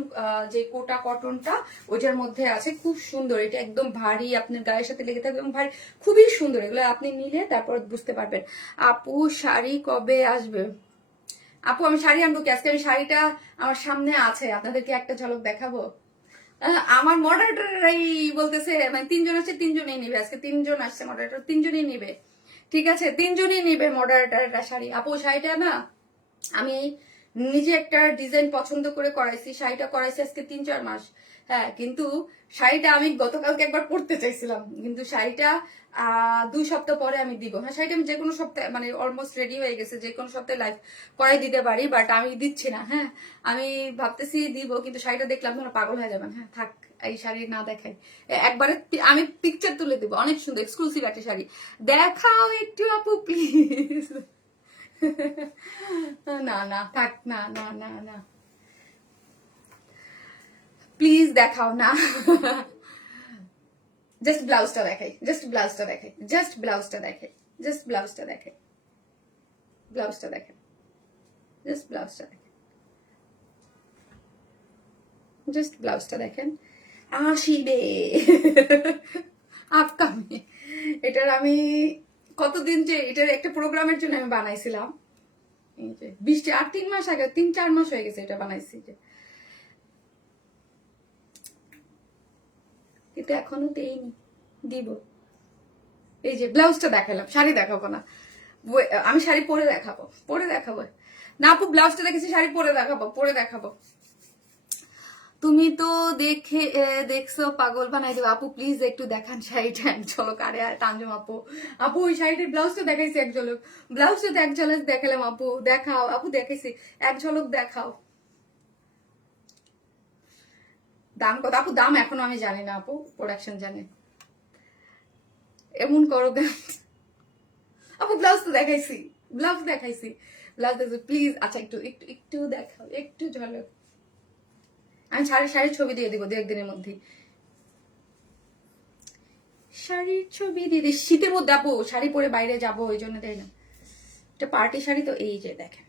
যে কোটা কটনটা ওইটার মধ্যে আছে, খুব সুন্দর। এটা একদম ভারী, আপনার গায়ের সাথে লেগে থাকবে এবং ভারী, খুবই সুন্দর। এগুলো আপনি নিলে তারপর বুঝতে পারবেন। আপু শাড়ি কবে আসবে? আপু আমি শাড়ি আনবো কি আজকে, আমি শাড়িটা আমার সামনে আছে, আপনাদেরকে একটা ঝলক দেখাবো। আমার মডারেটররাই বলতেছে, মানে 3 জন আছে, 3জনেই নিবে আজকে, 3জন আসছে মডারেটর, 3জনই নিবে। ঠিক আছে, 3জনই নিবে মডারেটররা শাড়ি। আপু শাড়িটা না আমি নিজে একটা ডিজাইন পছন্দ করে করাইছি, শাড়িটা করাইছি আজকে 3-4 মাস। হ্যাঁ, কিন্তু শাড়িটা আমি গতকালকে একবার পরতে চাইছিলাম, কিন্তু শাড়িটা 2 সপ্তাহ পরে আমি দিব। হ্যাঁ, শাড়িটা আমি যে কোনো সপ্তাহে মানে অলমোস্ট রেডি হয়ে গেছে, যে কোনো সপ্তাহে লাইভ করাই দিতে পারি, বাট আমি দিচ্ছি না। হ্যাঁ, আমি ভাবতেছি দিব, কিন্তু শাড়িটা দেখলাম তোমরা পাগল হয়ে যাবেন। হ্যাঁ থাক, এই শাড়ি না দেখাই, একবারে আমি পিকচার তুলে দিব, অনেক সুন্দর এক্সক্লুসিভ একটা শাড়ি। দেখাও একটু আপু প্লিজ। না না থাক, না না না না, প্লিজ দেখাও না। জাস্ট ব্লাউজটা দেখাই, জাস্ট ব্লাউজটা দেখাই, জাস্ট ব্লাউজটা দেখাই, জাস্ট ব্লাউজটা দেখাই, ব্লাউজটা দেখেন, জাস্ট ব্লাউজটা দেখেন, জাস্ট ব্লাউজটা দেখেন। আসিবে আপকামিং। এটার আমি কতদিন যে এটার একটা প্রোগ্রামের জন্য আমি বানাইছিলাম, এই যে 3 মাস আগে, 3-4 মাস হয়ে গেছে এটা বানাইছি যে, কিন্তু এখনো দেইনি, দিব। এই যে ব্লাউজটা দেখালাম, শাড়ি দেখাবো না, আমি শাড়ি পরে দেখাবো, পরে দেখাবো না আপু, ব্লাউজটা দেখেছি, শাড়ি পরে দেখাবো, পরে দেখাবো। তুমি তো দেখে দেখছো পাগল বানাই দেবো আপু, প্লিজ একটু দেখান শাড়িটা এক ঝলক। আরে আর তানজুম আপু, আপু ওই শাড়িটার ব্লাউজটা দেখাইছি এক ঝলক, ব্লাউজটা এক ঝলক দেখালাম আপু, দেখাও আপু, দেখাইছি এক ঝলক, দেখাও। দাম কত আপু? দাম এখনো আমি জানি না আপু, প্রোডাকশন জানে। এমন করো কেন আপু? ব্লাউজ তো দেখাইছি, ব্লাউজ দেখাইছি, ব্লাউজ দেখাইছি, প্লিজ। আচ্ছা একটু একটু একটু দেখাও, একটু ঝলক। আমি শাড়ির ছবি দিয়ে দিব 2-1 দিনের মধ্যে, শাড়ির ছবি দিয়ে দিই। শীতের মধ্যে আপু শাড়ি পরে বাইরে যাবো, ওই জন্য দেয় না, এটা পার্টি শাড়ি তো। এই যে দেখেন,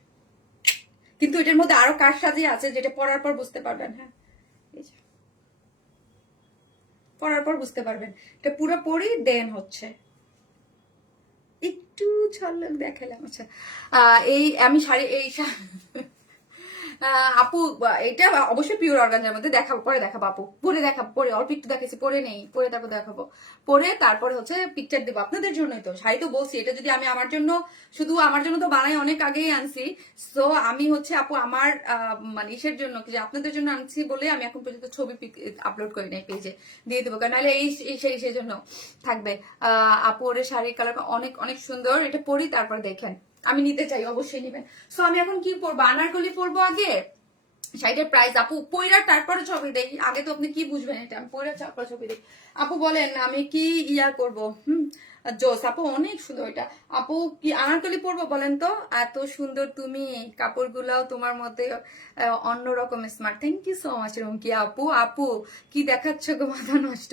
কিন্তু এটার মধ্যে আরো কাজ সাজিয়ে আছে, যেটা পরার পর বুঝতে পারবেন। হ্যাঁ, এই যে পরার পর বুঝতে পারবেন, এটা পুরো পরি দেন হচ্ছে একটু ঝলক দেখালাম। আচ্ছা এই আমি শাড়ি এই আপু এটা অবশ্যই পিওর অর্গানজার মধ্যে, দেখাবো পরে, দেখাবো আপু, পরে দেখাবো, পরে অল্প একটু দেখেছি, পরে নেই, পরে তারপর দেখাবো, পরে তারপরে হচ্ছে পিকচার দেবো আপনাদের জন্যই তো। শাড়ি তো বলছি, এটা যদি আমি আমার জন্য, শুধু আমার জন্য তো বানাই, অনেক আগেই আনছি। সো আমি হচ্ছে আপু আমার মানে ইসের জন্য, যে আপনাদের জন্য আনছি বলে আমি এখন পর্যন্ত ছবি আপলোড করি নাই পেজে, দিয়ে দেবো, কারণ নাহলে সেই জন্য থাকবে। আপু ওর শাড়ির কালার অনেক অনেক সুন্দর, এটা পরি তারপর দেখেন। আমি নিতে চাই, অবশ্যই নিবেন। সো আমি এখন কি পরবো? আনারকলি পরবো আগে। শাড়িটার প্রাইস আপু পয়রা তারপরে ছবি দেই, আগে তো আপনি কি বুঝবেন এটা, আমি পয়রা তারপরে ছবি দিই। আপু বলেন আমি কি ইয়া করব? জোস আপু, অনেক সুন্দর এটা। আপু কি আনারকলি পরবো বলেন তো? এত সুন্দর তুমি, কাপড়গুলাও তোমার মধ্যে অন্যরকম smart. Thank you so much Rumki আপু। আপু কি দেখাচ্ছ গো, মাথা নষ্ট।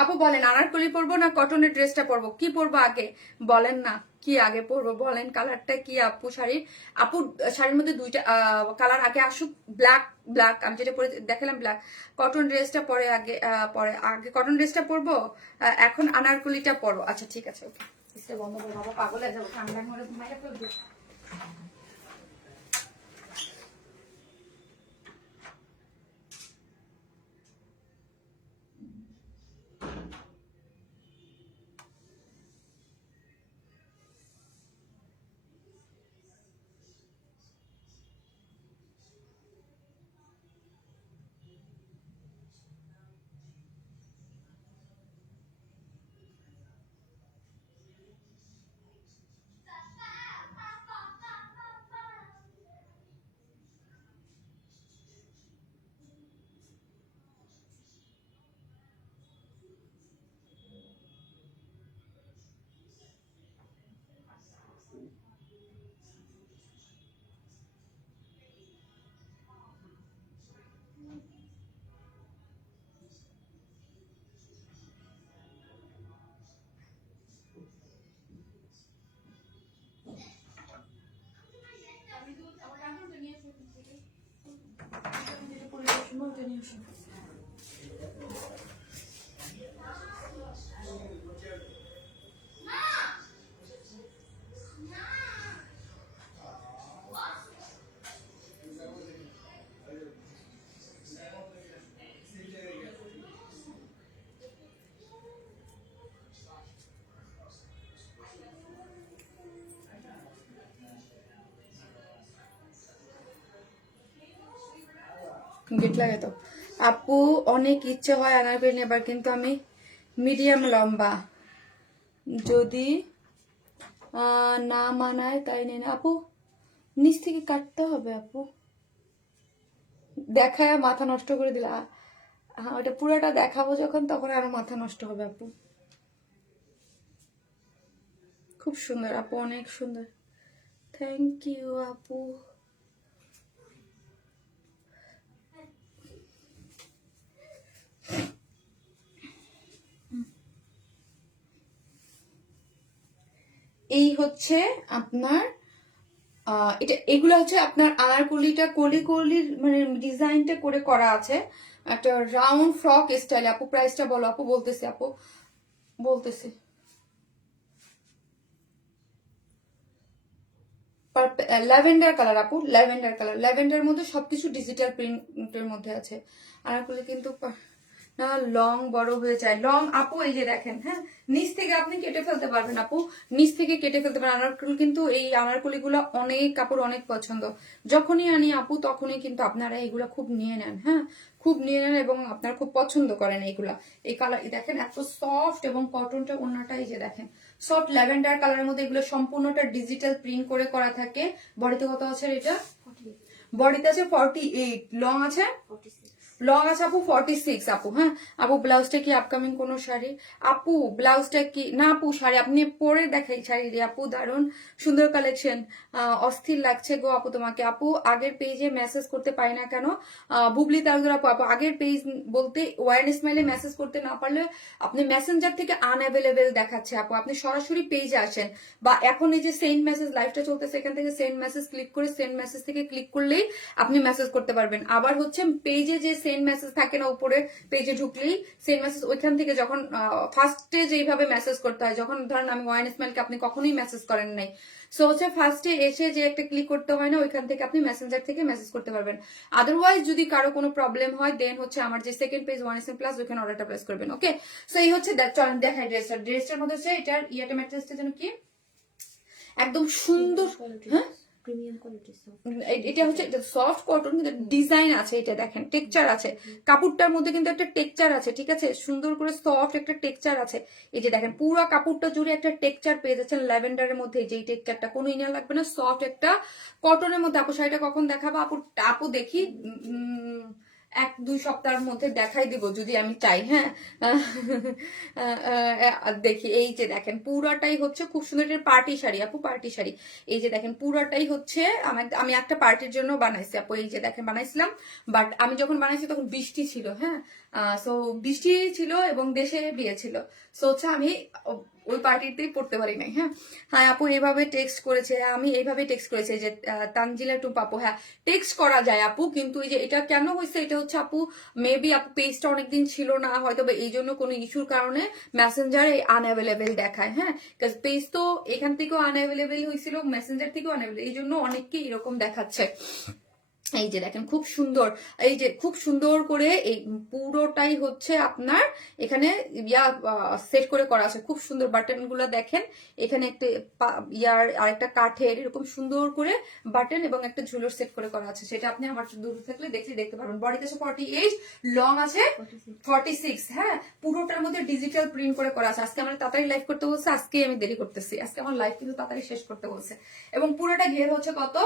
আপু বলেন আনারকলি পরবো না কটনের ড্রেসটা পরবো, কি পরবো আগে বলেন না, কি আগে পরবো বলেন? কালারটা কি আপু শাড়ির? আপু শাড়ির মধ্যে 2টা কালার আগে আসুক। ব্ল্যাক, ব্ল্যাক আমি যেটা পরে দেখালাম ব্ল্যাক। কটন ড্রেসটা পরে আগে, পরে আগে কটন ড্রেসটা পরবো, এখন আনারকলিটা পরবো। আচ্ছা ঠিক আছে, ওকে। ইসটা বন্ধ করে বাবা, পাগল হয়ে যাবো, ঠান্ডার মধ্যে ঘুমাইয়া ফেলবো। গেট লাগে তো। আপু অনেক ইচ্ছে হয় আনারকলি নেবার, কিন্তু আমি মিডিয়াম লম্বা, যদি না মানায় তাই নেই না। আপু নিচ থেকে কাটতে হবে আপু, দেখায় মাথা নষ্ট করে দিলা। হ্যাঁ ওটা পুরোটা দেখাবো যখন, তখন আরো মাথা নষ্ট হবে আপু। খুব সুন্দর আপু, অনেক সুন্দর, থ্যাংক ইউ আপু। এই হচ্ছে আপনার এটা, এগুলো হচ্ছে আপনার আনারকলিটা কলি কলির মানে ডিজাইনটা করে করা আছে একটা রাউন্ড ফ্রক স্টাইল। আপু প্রাইসটা বলো আপু, বলতেছি আপু, বলতেছি। ল্যাভেন্ডার কালার আপু, ল্যাভেন্ডার কালার, ল্যাভেন্ডার মধ্যে সবকিছু ডিজিটাল প্রিন্টের মধ্যে আছে। আনারকলি কিন্তু না লং বড় হয়ে যায়, লং আপু এই যে দেখেন, হ্যাঁ নিচ থেকে আপনি কেটে ফেলতে পারবেন আপু, নিচ থেকে কেটে ফেলতে পারেন। আনারকলি কিন্তু এই আনারকলি গুলো অনেক কাপড় অনেক পছন্দ, যখনই আনি আপু তখনই কিন্তু আপনারা এইগুলা খুব নিয়ে নেন, হ্যাঁ খুব নিয়ে নেন এবং আপনারা খুব পছন্দ করেন এইগুলা। এই কালার দেখেন এত সফট, এবং কটনটা অন্যটা এই যে দেখেন সফট ল্যাভেন্ডার কালারের মধ্যে, এগুলো সম্পূর্ণটা ডিজিটাল প্রিন্ট করে করা থাকে। বডিতে কত আছে এটা? বডিতে আছে 48, লং আছে লং আছে আপু 46 আপু। হ্যাঁ আপু ব্লাউজটা কি আপকামিং কোনো শাড়ি? আপু ব্লাউজটা কি না আপু, শাড়ি আপনি পরে দেখাই শাড়ি রে আপু, দারুন সুন্দর কালেকশন, অস্থির লাগছে গো আপু তোমাকে। আপু আগের পেজে মেসেজ করতে পারি না কেন? বুবলি তালুকদার আপু, আপু আগের পেজ বলতে ওয়ান স্মাইলে মেসেজ করতে না পারলে আপনি মেসেঞ্জার থেকে আনঅ্যাভেলেবেল দেখাচ্ছে আপু, আপনি সরাসরি পেজে আসেন, বা এখন এই যে সেন্ড মেসেজ লাইভটা চলতেছে এখান থেকে সেন্ড মেসেজ ক্লিক করে সেন্ড মেসেজ থেকে ক্লিক করলেই আপনি মেসেজ করতে পারবেন। আবার হচ্ছে পেজে যে সেন্ড মেসেজ থাকে না উপরে, পেজে ঢুকলেই সেন্ড মেসেজ, ওইখান থেকে যখন ফার্স্টে যেইভাবে মেসেজ করতে হয়, যখন ধরেন আমি ওয়ান স্মাইলকে আপনি কখনোই মেসেজ করেন নাই, সো হচ্ছে ফার্স্টে এসে যে একটা ক্লিক করতে হয় না, ওইখান থেকে আপনি মেসেঞ্জার থেকে মেসেজ করতে পারবেন। আদারওয়াইজ যদি কারো কোনো প্রবলেম হয় দেন হচ্ছে আমার যে second page one SM plus, ওইখানে অর্ডারটা প্লেস করবেন। ওকে সো এই হচ্ছে দেখাই ড্রেসটার মধ্যে হচ্ছে এটার ইয়াটা ম্যাট্রেসটা যেন কি একদম সুন্দর, হ্যাঁ এটা হচ্ছে সফট কটন, কিন্তু ডিজাইন আছে, এটা দেখেন টেক্সচার আছে, কাপড়টার মধ্যে কিন্তু একটা টেক্সচার আছে, ঠিক আছে সুন্দর করে সফট একটা টেক্সচার আছে। এই যে দেখেন পুরো কাপড়টা জুড়ে একটা টেক্সচার পেয়ে যাচ্ছেন ল্যাভেন্ডারের মধ্যে, যেই টেক্সচারটা কোনো ইনার লাগবে না, সফট একটা কটনের মধ্যে। আপু শাড়িটা কখন দেখাবো আপু? আপু দেখি 1-2 সপ্তাহের মধ্যে দেখাই দিব যদি আমি চাই, হ্যাঁ দেখি। এই যে দেখেন পুরাটাই হচ্ছে খুব সুন্দর একটা পার্টি শাড়ি আপু, পার্টি শাড়ি। এই যে দেখেন পুরাটাই হচ্ছে আমি একটা পার্টির জন্য বানাইছি আপু, এই যে দেখেন বানাইছিলাম, বাট আমি যখন বানাইছি তখন বৃষ্টি ছিল, হ্যাঁ সো বৃষ্টি ছিল এবং দেশে বিয়ে ছিল, সো হচ্ছে আমি ওই পার্টিতেই পড়তে পারি নাই। হ্যাঁ হ্যাঁ আপু এইভাবে টেক্সট করেছে, আমি এইভাবে টেক্সট করেছি যে তানজিলা টু পাপু, হ্যাঁ টেক্সট করা যায় আপু, কিন্তু এই যে এটা কেন হয়েছে, এটা হচ্ছে আপু মেবি আপু পেজটা অনেকদিন ছিল না হয়তো, বা এই জন্য কোনো ইস্যুর কারণে মেসেঞ্জারে আনঅ্যাভেলেবেল দেখায়। হ্যাঁ পেজ তো এখান থেকেও আনঅ্যাভেলেবেল হয়েছিল, মেসেঞ্জার থেকেও আনঅ্যাভেলেবেল, এই জন্য অনেককে এরকম দেখাচ্ছে। এই যে দেখেন খুব সুন্দর, এই যে খুব সুন্দর করে এই পুরোটাই হচ্ছে আপনার এখানে ইয়া সেট করে করা আছে, খুব সুন্দর বাটন গুলো দেখেন, এখানে একটা ইয়ার আরেকটা কাঠের এরকম সুন্দর করে বাটন এবং একটা ঝুলোর সেট করে করা আছে, সেটা আপনি আমার দূর থাকলে দেখতে পারবেন। বডিতে আছে 48, লং আছে 46, হ্যাঁ পুরোটার মধ্যে ডিজিটাল প্রিন্ট করে করা আছে। আজকে আমার তাড়াতাড়ি লাইভ করতে বলছে, আজকে আমি দেরি করতেছি, আজকে আমার লাইভ কিন্তু তাড়াতাড়ি শেষ করতে বলছে। এবং পুরোটা ঘের হচ্ছে কত?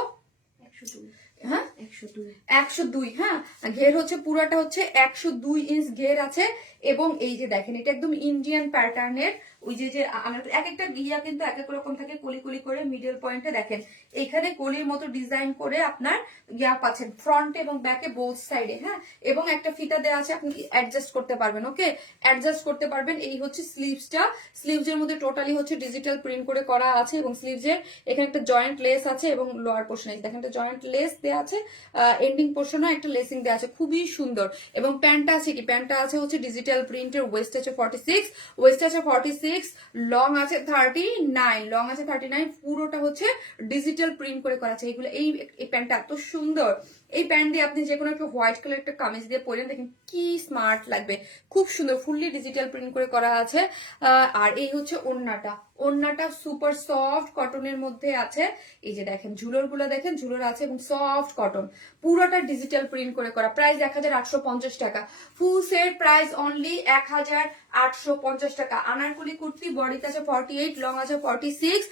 102, হ্যাঁ 102, হ্যাঁ ঘের হচ্ছে পুরাটা হচ্ছে 102 ইঞ্চ ঘের আছে। এবং এই যে দেখেন এটা একদম ইন্ডিয়ান প্যাটার্নের, ওই যে এক একটা গিয়া কিন্তু এক এক রকম থাকে, কলি কলি করে মিডল পয়েন্টে দেখেন এখানে কলির মতো ডিজাইন করে আপনার গিয়া পাচ্ছেন ফ্রন্টে এবং ব্যাকে বোথ সাইডে, হ্যাঁ এবং একটা ফিতা দেওয়া আছে, আপনি অ্যাডজাস্ট করতে পারবেন, ওকে অ্যাডজাস্ট করতে পারবেন। এই হচ্ছে স্লিভসটা, স্লিভসের মধ্যে টোটালি হচ্ছে ডিজিটাল প্রিন্ট করে করা আছে, এবং স্লিভসের এখানে একটা জয়েন্ট লেস আছে, এবং লোয়ার পোর্শনে দেখেন একটা জয়েন্ট লেস দেওয়া আছে, এন্ডিং পোর্শনে একটা লেসিং দেওয়া আছে, খুবই সুন্দর। এবং প্যান্টটা আছে কি, প্যান্টটা আছে হচ্ছে ডিজিটাল প্রিন্টের, ওয়েস্ট আছে 46, ওয়েস্ট আছে 46, লং আছে 39, লং আছে 39, পুরোটা হচ্ছে ডিজিটাল প্রিন্ট করে করা আছে। এইগুলো এই প্যান্টটা এত সুন্দর, এই প্যান্ট দিয়ে আপনি যে কোনো একটা হোয়াইট কালার একটা কামিজ দিয়ে পরেন, দেখেন কি স্মার্ট লাগবে, খুব সুন্দর, ফুললি ডিজিটাল প্রিন্ট করে করা আছে। আর এই হচ্ছে ওড়নাটা, ওড়নাটা সুপার সফট কটনের মধ্যে আছে। এই যে দেখেন ঝুলোর গুলো দেখেন, ঝুলোর আছে এবং সফট কটন, পুরোটা ডিজিটাল প্রিন্ট করে করা। প্রাইস 1850 টাকা, ফুল সেট প্রাইস অনলি 1850 টাকা। আনারকলি কুর্তি, বডিতে আছে 48, লং আছে 46,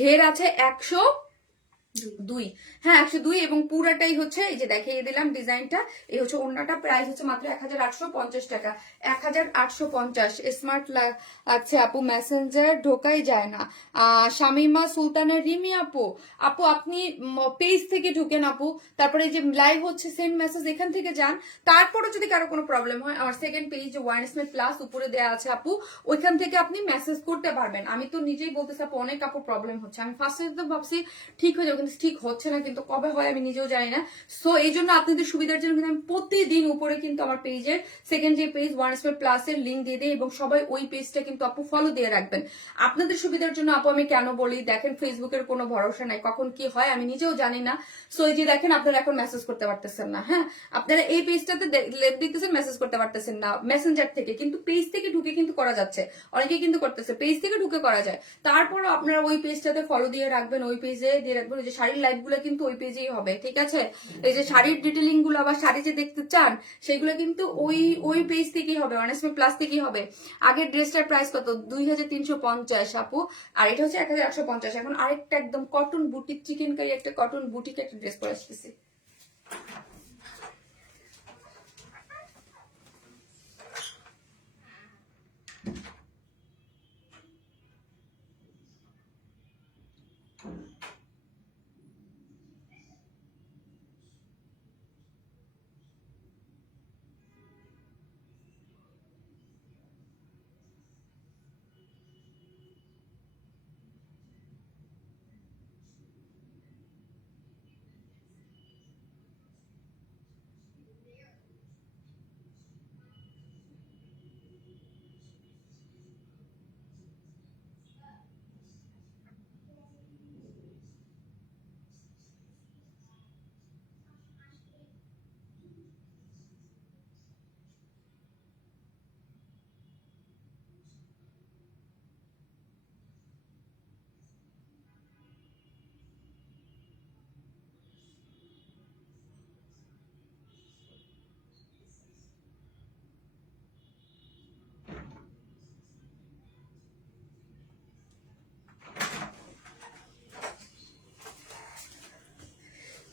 ঘের আছে 102, হ্যাঁ 102, এবং পুরাটাই হচ্ছে এই যে দেখিয়ে দিলাম ডিজাইনটা। এই হচ্ছে ওড়নাটা, প্রাইস হচ্ছে মাত্র 1850 টাকা, 1850। স্মার্ট লাগছে আপু, মেসেঞ্জার ঢোকাই যায় না। শামিমা সুলতানা রিমি আপু, আপু আপনি পেজ থেকে ঢুকেন আপু, তারপরে এই যে লাইভ হচ্ছে সেন্ড মেসেজ এখান থেকে যান, তারপরে যদি কারো কোনো প্রবলেম হয় আমার সেকেন্ড পেজ ওয়াইনসমেট প্লাস উপরে দেওয়া আছে আপু, ওইখান থেকে আপনি মেসেজ করতে পারবেন। আমি তো নিজেই বলতেছি আপু অনেক আপু প্রবলেম হচ্ছে, আমি ফার্স্টে তো ভাবছি ঠিক হয়ে যাবে, কিন্তু ঠিক হচ্ছে না, কিন্তু কবে হয় আমি নিজেও জানি না। সো এই জন্য আপনাদের সুবিধার জন্য কিন্তু আমি প্রতিদিন উপরে কিন্তু আমার পেজের সেকেন্ড যে পেজ ওয়াইনসমেট প্লাস এর লিঙ্ক দিয়ে দিই, এবং সবাই ওই পেজটা কিন্তু আপু ফলো দিয়ে রাখবেন আপনাদের সুবিধার জন্য। আপু আমি কেন বলি দেখেন, ফেসবুকের কোনো ভরসা নাই, কখন কি হয় আমি নিজেও জানি না। সো এই যে দেখেন আপনারা এখন মেসেজ করতে পারতেছেন না, হ্যাঁ আপনারা এই পেজটাতে দেখতেছেন মেসেজ করতে পারতেছেন না মেসেঞ্জার থেকে, কিন্তু পেজ থেকে ঢুকে কিন্তু করা যাচ্ছে, অনেকেই কিন্তু করতেছে, পেজ থেকে ঢুকে করা যায়। তারপরও আপনারা ওই পেজটাতে ফলো দিয়ে রাখবেন, ওই পেজে দিয়ে রাখবেন। ওই যে শাড়ির লাইভ গুলো কিন্তু ওই পেজেই হবে, ঠিক আছে? এই যে শাড়ির ডিটেলিং গুলো বা শাড়ি যে দেখতে চান সেগুলো কিন্তু ওই পেজ থেকেই হবে, ওয়ানএসপি প্লাস থেকেই হবে। আগের ড্রেসটার প্রাইস কত? 2350 আপু, আর এটা হচ্ছে 1850। এখন আরেকটা একদম কটন বুটিক চিকেন কারি, একটা কটন বুটিক একটা ড্রেস পরে আসতেছি।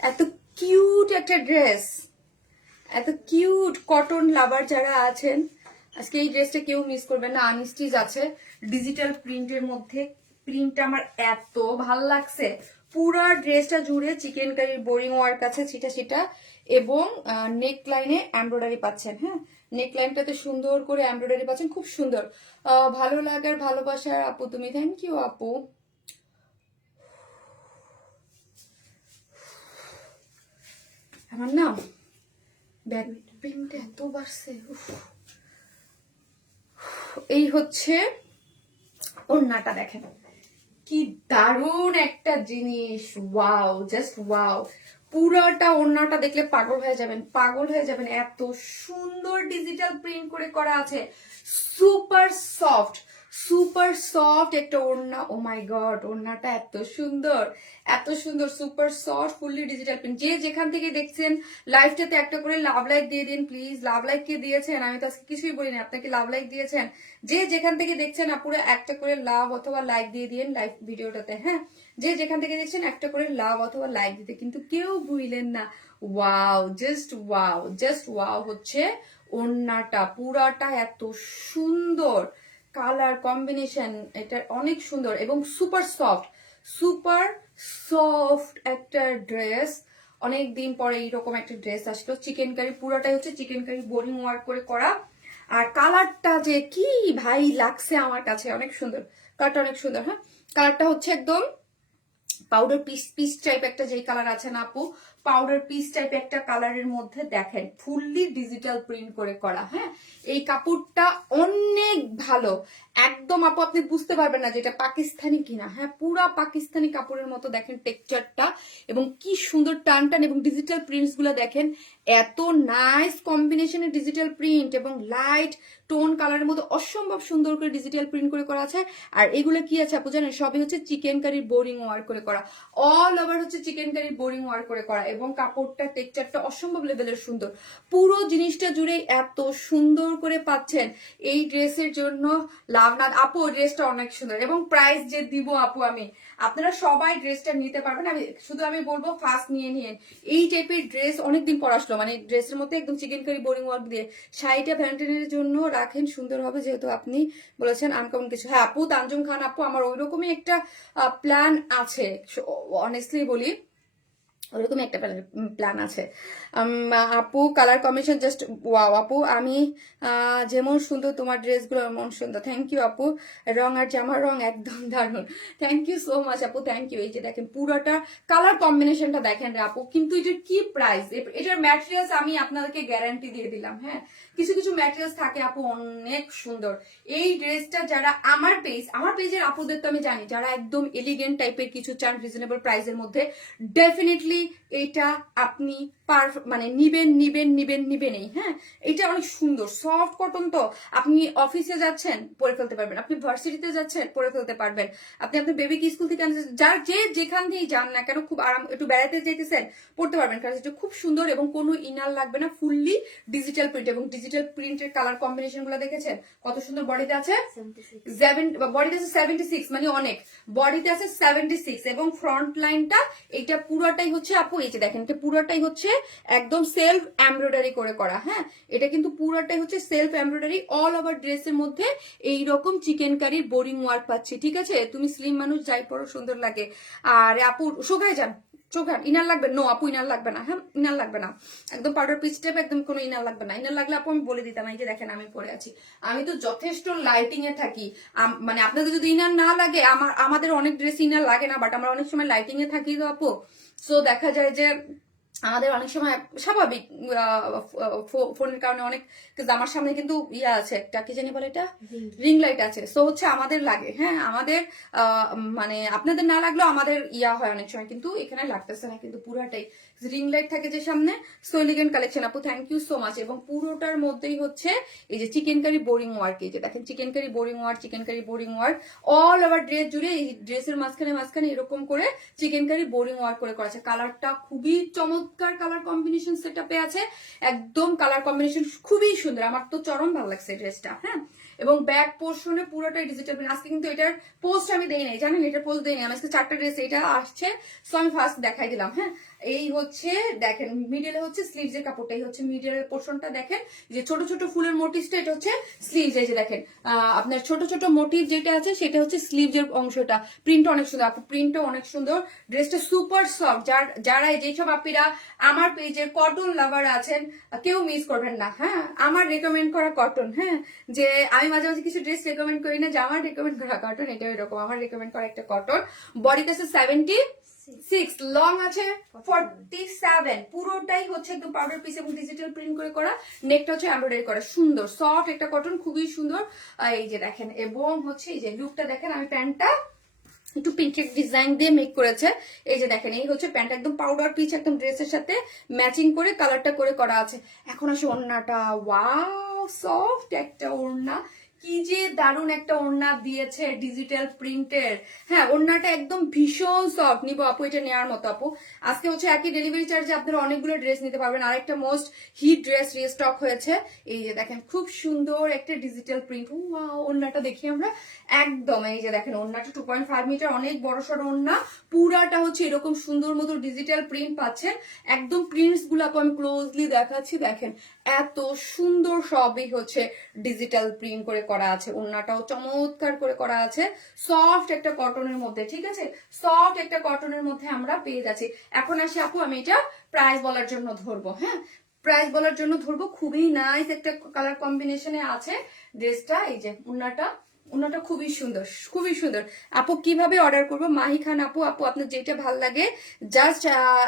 এত কিউট একটা ড্রেস, এত কিউট কটন লাভার যারা আছেন আজকে এই ড্রেসটা কেউ মিস করবেন না। আনস্টিচ আছে ডিজিটাল প্রিন্টের মধ্যে, প্রিন্টটা আমার এত ভাল লাগছে। পুরা ড্রেসটা জুড়ে চিকেন কারির বোরিং ওয়ার্ক আছে ছিটা ছিটা, এবং নেক লাইনে এমব্রয়ডারি পাচ্ছেন, হ্যাঁ নেক লাইনটাতে সুন্দর করে এমব্রয়ডারি পাচ্ছেন, খুব সুন্দর। ভালো লাগার ভালোবাসার আপু তুমি, থ্যাংক ইউ আপু। আমার না ব্যাক পেইনটা এত বাড়ছে। এই হচ্ছে ওড়নাটা, দেখেন কি দারুণ একটা জিনিস, ওয়াও জাস্ট ওয়াও। পুরাটা ওড়নাটা দেখলে পাগল হয়ে যাবেন, পাগল হয়ে যাবেন, এত সুন্দর ডিজিটাল প্রিন্ট করে করা আছে, সুপার সফট, সুপার সফট একটা ওড়না। ও মাই গড, ওড়নাটা এত সুন্দর, এত সুন্দর, super soft, fully digital print. যে যেখান থেকে দেখছেন লাইভটাতে একটা করে লাভ লাইক দিয়ে দিন প্লিজ। লাভ লাইক কে দিয়েছেন? আমি তো আজকে কিছুই বলিনি, আপনাকে লাভ লাইক দিয়েছেন? যে যেখান থেকে দেখছেন আপুরে একটা করে লাভ অথবা লাইক দিয়ে দিন লাইভ ভিডিওটাতে, হ্যাঁ যে যেখান থেকে দেখছেন একটা করে লাভ অথবা লাইক দিতে কিন্তু কেউ ভুলেন না। Wow just wow, just wow হচ্ছে ওড়নাটা, পুরাটা এত সুন্দর, কালার কম্বিনেশন এটা অনেক সুন্দর, এবং সুপার সফট, সুপার সফট একটা ড্রেস। অনেক দিন পরে এইরকম একটা ড্রেস আসলো, চিকেন কারি, পুরাটাই হচ্ছে চিকেন কারি বোরিং ওয়ার্ক করে করা। আর কালারটা যে কি ভাই লাগছে আমার কাছে, অনেক সুন্দর কালারটা, অনেক সুন্দর। হ্যাঁ কালারটা হচ্ছে একদম পাউডার পিস পিস টাইপ একটা যেই কালার আছে না আপু, পাউডার পিস টাইপ একটা কালারের মধ্যে দেখেন ফুললি ডিজিটাল প্রিন্ট করে করা। হ্যাঁ, এই কাপড়টা অনেক ভালো, একদম আপু আপনি বুঝতে পারবেন না যেটা পাকিস্তানি কিনা। হ্যাঁ, পুরা পাকিস্তানি কাপড়ের মতো দেখেন টেক্সচারটা, এবং কি সুন্দর টান টান, এবং ডিজিটাল প্রিন্টস গুলো দেখেন এত নাইস কম্বিনেশনের ডিজিটাল প্রিন্ট এবং লাইট টোন কালারের মধ্যে অসম্ভব সুন্দর করে ডিজিটাল প্রিন্ট করে করা আছে। আর এগুলো কি আছে আপু জানেন, সবই হচ্ছে চিকেন কারির বোরিং ওয়ার্ক করে করা, অল ওভার হচ্ছে চিকেন কারির বোরিং ওয়ার্ক করে করা, এবং কাপড়টা টেক্সচারটা অসম্ভব লেভেলের সুন্দর। পুরো জিনিসটা জুড়ে এত সুন্দর করে পাচ্ছেন। এই ড্রেসের জন্য লাভনাথ আপু, ড্রেসটা অনেক সুন্দর, এবং প্রাইস যে দিব আপু আমি, আপনারা সবাই ড্রেসটা নিতে পারবেন। আমি বলবো ফার্স্ট নিয়ে নিন। এই টাইপের ড্রেস অনেকদিন পর আসলো, মানে ড্রেসের মধ্যে একদম চিকেন কারি বোরিং ওয়ার্ক দিয়ে। শাড়িটা ভ্যালেন্টাইনের জন্য রাখেন সুন্দর হবে, যেহেতু আপনি বলেছেন আনকমন কিছু। হ্যাঁ আপু, তানজুম খান আপু, আমার ওইরকমই একটা প্ল্যান আছে, অনেস্টলি বলি ওরকমই একটা প্ল্যান আছে। আপু কালার কম্বিনেশন জাস্ট ওয়াও আপু, আমি যেমন সুন্দর তোমার ড্রেসগুলো এমন সুন্দর। থ্যাংক ইউ আপু, রং আর জামার রং একদম দারুণ, থ্যাংক ইউ সো মাচ আপু, থ্যাংক ইউ। এই যে দেখেন পুরোটা কালার কম্বিনেশনটা দেখেন রে আপু, কিন্তু এটার কি প্রাইস, এটার ম্যাটেরিয়ালস আমি আপনাদেরকে গ্যারান্টি দিয়ে দিলাম। হ্যাঁ, কিছু কিছু ম্যাটেরিয়ালস থাকে আপু অনেক সুন্দর। এই ড্রেসটা যারা আমার পেজের আপুদের তো আমি জানি, যারা একদম এলিগেন্ট টাইপের কিছু চান রিজনেবল প্রাইসের মধ্যে, ডেফিনেটলি এটা আপনি মানে নিবেনই। হ্যাঁ, এটা অনেক সুন্দর সফট কটন, তো আপনি অফিসে যাচ্ছেন পরে ফেলতে পারবেন, আপনি ভার্সিটিতে যাচ্ছেন পরে ফেলতে পারবেন, আপনি আপনার বেবিকে স্কুল থেকে আনছেন, যার যেখান থেকেই যান না কেন, খুব আরাম, একটু বেড়াতে যেতেছেন পড়তে পারবেন, কারণ এটা খুব সুন্দর এবং কোনো ইনার লাগবে না, ফুললি ডিজিটাল প্রিন্ট, এবং ডিজিটাল প্রিন্টের কালার কম্বিনেশন গুলো দেখেছেন কত সুন্দর। বডিতে আছে 76, মানে অনেক, বডিতে আছে 76, এবং ফ্রন্ট লাইনটা এটা পুরোটাই হচ্ছে আপু, এই যে দেখেন এটা পুরোটাই হচ্ছে একদম সেলফ এমব্রয়ডারি করে করা। হ্যাঁ, এটা কিন্তু পুরোটাই হচ্ছে সেলফ এমব্রয়ডারি, অল ওভার ড্রেসের মধ্যে এইরকম চিকেন কারির বোরিং ওয়ার্ক পাচ্ছি। ঠিক আছে, তুমি স্লিম মানুষ যাই পরো সুন্দর লাগে। আর আপু শুকায় যান, চোখান ইনার লাগবে, নো আপু ইনার লাগবে না। হ্যাঁ, ইনার লাগবে না, একদম পাউডার পিচ টাইপ, একদম কোনো ইনার লাগবে না। ইনার লাগলে আপু আমি বলে দিতাম। এই যে দেখেন আমি পরে আছি, আমি তো যথেষ্ট লাইটিং এ থাকি, মানে আপনাদের যদি ইনার না লাগে, আমাদের অনেক ড্রেস ইনার লাগে না, বাট আমরা অনেক সময় লাইটিং এ থাকি তো আপু, সো দেখা যায় যে আমাদের অনেক সময় স্বাভাবিক ফোনের কারণে অনেক, কিন্তু আমার সামনে কিন্তু ইয়া আছে একটা, কি জানি বলে এটা, রিং লাইট আছে, সো হচ্ছে আমাদের লাগে। হ্যাঁ, আমাদের মানে আপনাদের না লাগলেও আমাদের ইয়া হয় অনেক সময়, কিন্তু এখানে লাগতেছে না, কিন্তু পুরাটাই রিং লাইট থাকে যে সামনে। সো এলিগেন্ট কালেকশন আপু, থ্যাংক ইউ সো মাচ। এবং পুরোটার মধ্যেই হচ্ছে এই যে চিকেন কারি বোরিং ওয়ার্ক, এই যে দেখেন chikankari boring work all over dress জুড়ে, এই ড্রেসের মাঝখানে এরকম করে চিকেন কারি বোরিং ওয়ার্ক করে করা আছে। কালারটা খুবই চমৎকার, কালার কম্বিনেশন সেটআপে আছে, একদম কালার কম্বিনেশন খুবই সুন্দর, আমার তো চরম ভালো লাগছে ড্রেসটা। হ্যাঁ, এবং ব্যাক পোর্শনে পুরোটাই ডিজিটাল প্রিন্ট। আজকে কিন্তু এটার পোস্ট আমি দেই নাই, জানেন, এটার পোস্ট দেই নাই, আমি আজকে 4টা ড্রেস এটা আসছে, সো আমি ফার্স্ট দেখাই দিলাম। হ্যাঁ, এই হচ্ছে দেখেন মিডলে হচ্ছে স্লিভস এর কাপড়টা, এই হচ্ছে মিডলের পোর্শনটা দেখেন, যে ছোট ছোট ফুলের মোটিভটা, এটা হচ্ছে স্লিভস। এই যে দেখেন আপনার ছোট ছোট মোটিভ যেটা আছে সেটা হচ্ছে স্লিভস এর অংশটা, প্রিন্টটা অনেক সুন্দর আপু, প্রিন্টটা অনেক সুন্দর, ড্রেসটা সুপার সফট। যারা যেসব আপিরা আমার পেজের কটন লাভার আছেন, কেউ মিস করবেন না। হ্যাঁ, আমার রেকমেন্ড করা কটন, হ্যাঁ, যে আমি মাঝে মাঝে কিছু ড্রেস রেকমেন্ড করি না, যে আমার রেকমেন্ড করা কটন, এটা এরকম আমার রেকমেন্ড করা একটা কটন। বডিতে আছে 76, লং আছে 47, পুরোটাই হচ্ছে একদম পাউডার পিস এবং ডিজিটাল প্রিন্ট করে করা, নেকটা হচ্ছে এমব্রয়ডারি করা, সুন্দর সফট একটা কটন, খুবই সুন্দর। এই যে দেখেন, এবং হচ্ছে এই যে লুকটা দেখেন, আমি প্যান্টটা একটু প্রিন্টেড ডিজাইন দিয়ে মেক করেছে। এই যে দেখেন, এই হচ্ছে প্যান্ট, একদম পাউডার পিচ, একদম ড্রেসের সাথে ম্যাচিং করে কালারটা করে করা আছে। এখন আসে ওড়নাটা, ওয়াও সফট একটা ওড়না, কি যে দারুণ একটা ওড়না দিয়েছে ডিজিটাল প্রিন্টের। হ্যাঁ, ওড়নাটা একদম ভীষণ সফট, নিবো আপু, এটা নেওয়ার মতো আপু। আজকে হচ্ছে একই ডেলিভারি চার্জে আপনারা অনেকগুলো ড্রেস নিতে পারবেন। আরেকটা মোস্ট হিট ড্রেস রিস্টক হয়েছে, এই যে দেখেন খুব সুন্দর একটা ডিজিটাল প্রিন্ট। ওয়াও, ওড়নাটা দেখি আমরা, একদম এই যে দেখেন ওড়নাটা 2.5 মিটার, অনেক বড় সড়ো ওড়না, পুরাটা হচ্ছে এরকম সুন্দর মতো ডিজিটাল প্রিন্ট পাচ্ছেন। একদম প্রিন্টস গুলো আমি ক্লোজলি দেখাচ্ছি, দেখেন এত সুন্দর, সবই হচ্ছে ডিজিটাল প্রিন্ট করে করা আছে। ওড়নাটাও চমৎকার করে করা আছে, সফট একটা কটনের মধ্যে। ঠিক আছে, সফট একটা কটনের মধ্যে আমরা পেয়ে যাচ্ছি। এখন আসি আপু, আমি এটা প্রাইস বলার জন্য ধরবো। হ্যাঁ, প্রাইস বলার জন্য ধরবো, খুবই নাইস একটা কালার কম্বিনেশনে আছে ড্রেসটা। এই যে ওড়নাটা, ওনাটা খুবই সুন্দর, খুবই সুন্দর। আপু কিভাবে অর্ডার করবো? মাহি খান আপু, আপু আপনার যেটা ভাল লাগে জাস্ট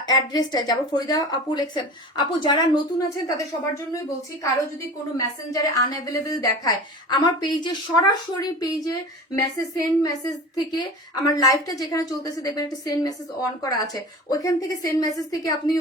অ্যাড্রেসটা যাবো। ফরিদা আপু লেখছেন, আপু যারা নতুন আছেন তাদের সবার জন্যই বলছি, কারো যদি কোনো মেসেঞ্জারে আনঅ্যাভেলেবেল দেখায়, আমার পেজে সরাসরি পেজে মেসেজ, সেন্ড মেসেজ থেকে আমার লাইভটা যেখানে চলতেছে দেখবেন একটা সেন্ড মেসেজ অন করা আছে, ওইখান থেকে সেন্ড মেসেজ থেকে আপনি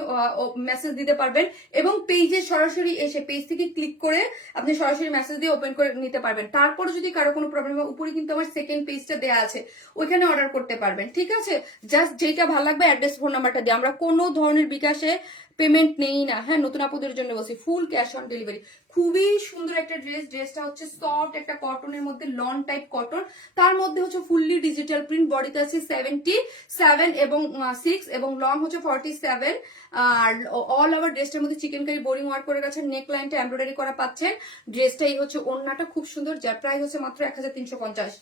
মেসেজ দিতে পারবেন এবং পেজে সরাসরি এসে পেজ থেকে ক্লিক করে আপনি সরাসরি মেসেজ দিয়ে ওপেন করে নিতে পারবেন। তারপর যদি কারো কোনো প্রবলেম হয়, উপরে কিন্তু আমার সেকেন্ড পেজটা দেওয়া আছে, ওইখানে অর্ডার করতে পারবেন। ঠিক আছে, জাস্ট যেটা ভালো লাগবে অ্যাড্রেস ফোন নাম্বারটা দিয়ে। আমরা কোনো ধরনের বিকাশে পেমেন্ট নেই না, হ্যাঁ, নতুন আপুদের জন্য বলছি, ফুল ক্যাশ অন ডেলিভারি। খুবই সুন্দর একটা ড্রেস, ড্রেসটা হচ্ছে সফট একটা কটনের মধ্যে, লন টাইপ কটন, তার মধ্যে হচ্ছে ফুললি ডিজিটাল প্রিন্ট, বডিতে আছে 77 এবং 6 এবং লং হচ্ছে 47। আর অল ওভার ড্রেসটার মধ্যে চিকেনকারি বোরিং ওয়ার্ক করে গেছে, নেক লাইনটা এমব্রয়ডারি করা পাচ্ছেন। ড্রেসটাই হচ্ছে ওড়নাটা খুব সুন্দর, যার প্রাইস হচ্ছে মাত্র 1350,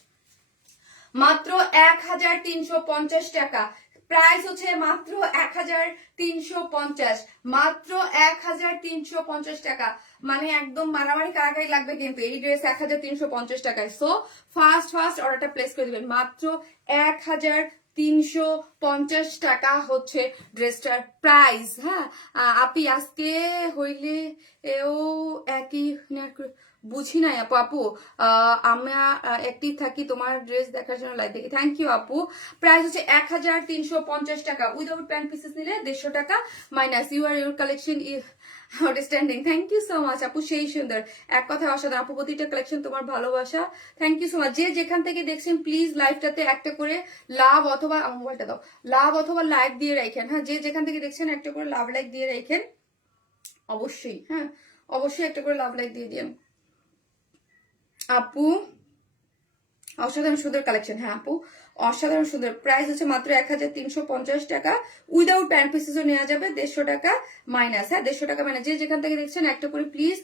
মাত্র 1350 টাকা। প্রাইস হচ্ছে মাত্র 1350, মাত্র 1350 টাকা। মানে একদম মারামারি কারাকারি লাগবে কিন্তু এই ড্রেস 1350 টাকায়। সো ফার্স্ট ফার্স্ট অর্ডারটা প্লেস করে দিবেন। মাত্র 1350 টাকা হচ্ছে ড্রেসটার প্রাইস। হ্যাঁ, আপনি আজকে হইলে এও একই বুঝি নাই আপু। আপু আমরা অ্যাক্টিভ থাকি তোমার ড্রেস দেখার জন্য, লাইভ দেখি। থ্যাংক ইউ আপু। প্রাইস হচ্ছে 1350 টাকা, উইদাউট প্যান্ট পিসেস নিলে 150 টাকা minus. You are your collection outstanding. Thank you so much আপু, সেই সুন্দর, এক কথায় অসাধারণ আপু। প্রতিটা কালেকশন তোমার ভালোবাসা, থ্যাংক ইউ সো মাচ। যে যেখান থেকে দেখছেন প্লিজ লাইভটাতে একটা করে লাভ অথবা মোবাইলটা দাও, লাভ অথবা লাইক দিয়ে রাখেন। হ্যাঁ, যে যেখান থেকে দেখছেন একটা করে লাভ লাইক দিয়ে রাখেন অবশ্যই। হ্যাঁ, অবশ্যই একটা করে লাভ লাইক দিয়ে দিন আপু। অসাধারণ সুন্দর কালেকশন। হ্যাঁ আপু, অসাধারণ সুন্দর। প্রাইস হচ্ছে মাত্র 1350 টাকা, উইদাউট প্যান্ট পিসেসও নেওয়া যাবে 150 টাকা মাইনাস। হ্যাঁ, 150 টাকা মাইনাস। যে যেখান থেকে দেখছেন একটা করে প্লিজ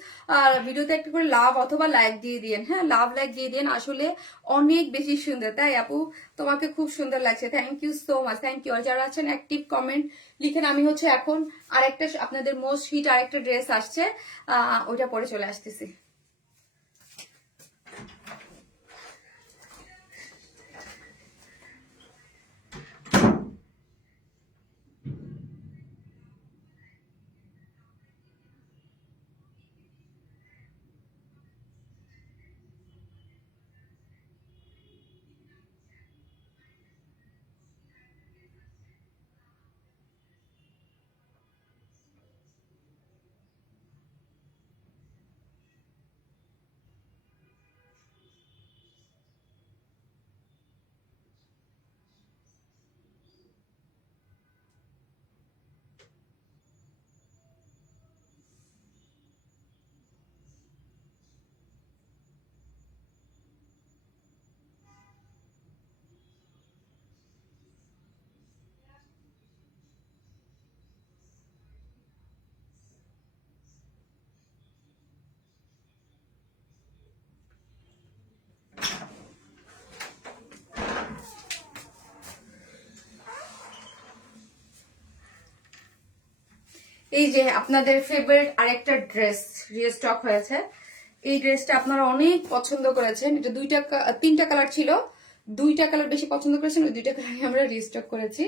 ভিডিওতে একটা করে লাভ অথবা লাইক দিয়ে দিন। হ্যাঁ, লাভ লাইক দিয়ে দিন, আসলে অনেক বেশি সুন্দর। তাই আপু তোমাকে খুব সুন্দর লাগছে, thank you so much, thank you. আর যারা আছেন অ্যাক্টিভ কমেন্ট লিখেন। আমি হচ্ছে এখন আরেকটা আপনাদের মোস্ট হিট আরেকটা ড্রেস আসছে, ওইটা পরে চলে আসতেছি। এই যে আপনাদের ফেভারিট আরেকটা ড্রেস রিস্টক হয়েছে। এই ড্রেসটা আপনারা অনেক পছন্দ করেছেন। এটা তিনটা কালার ছিল, দুইটা কালার বেশি পছন্দ করেছেন, ওই দুইটা কালার আমরা রিস্টক করেছি।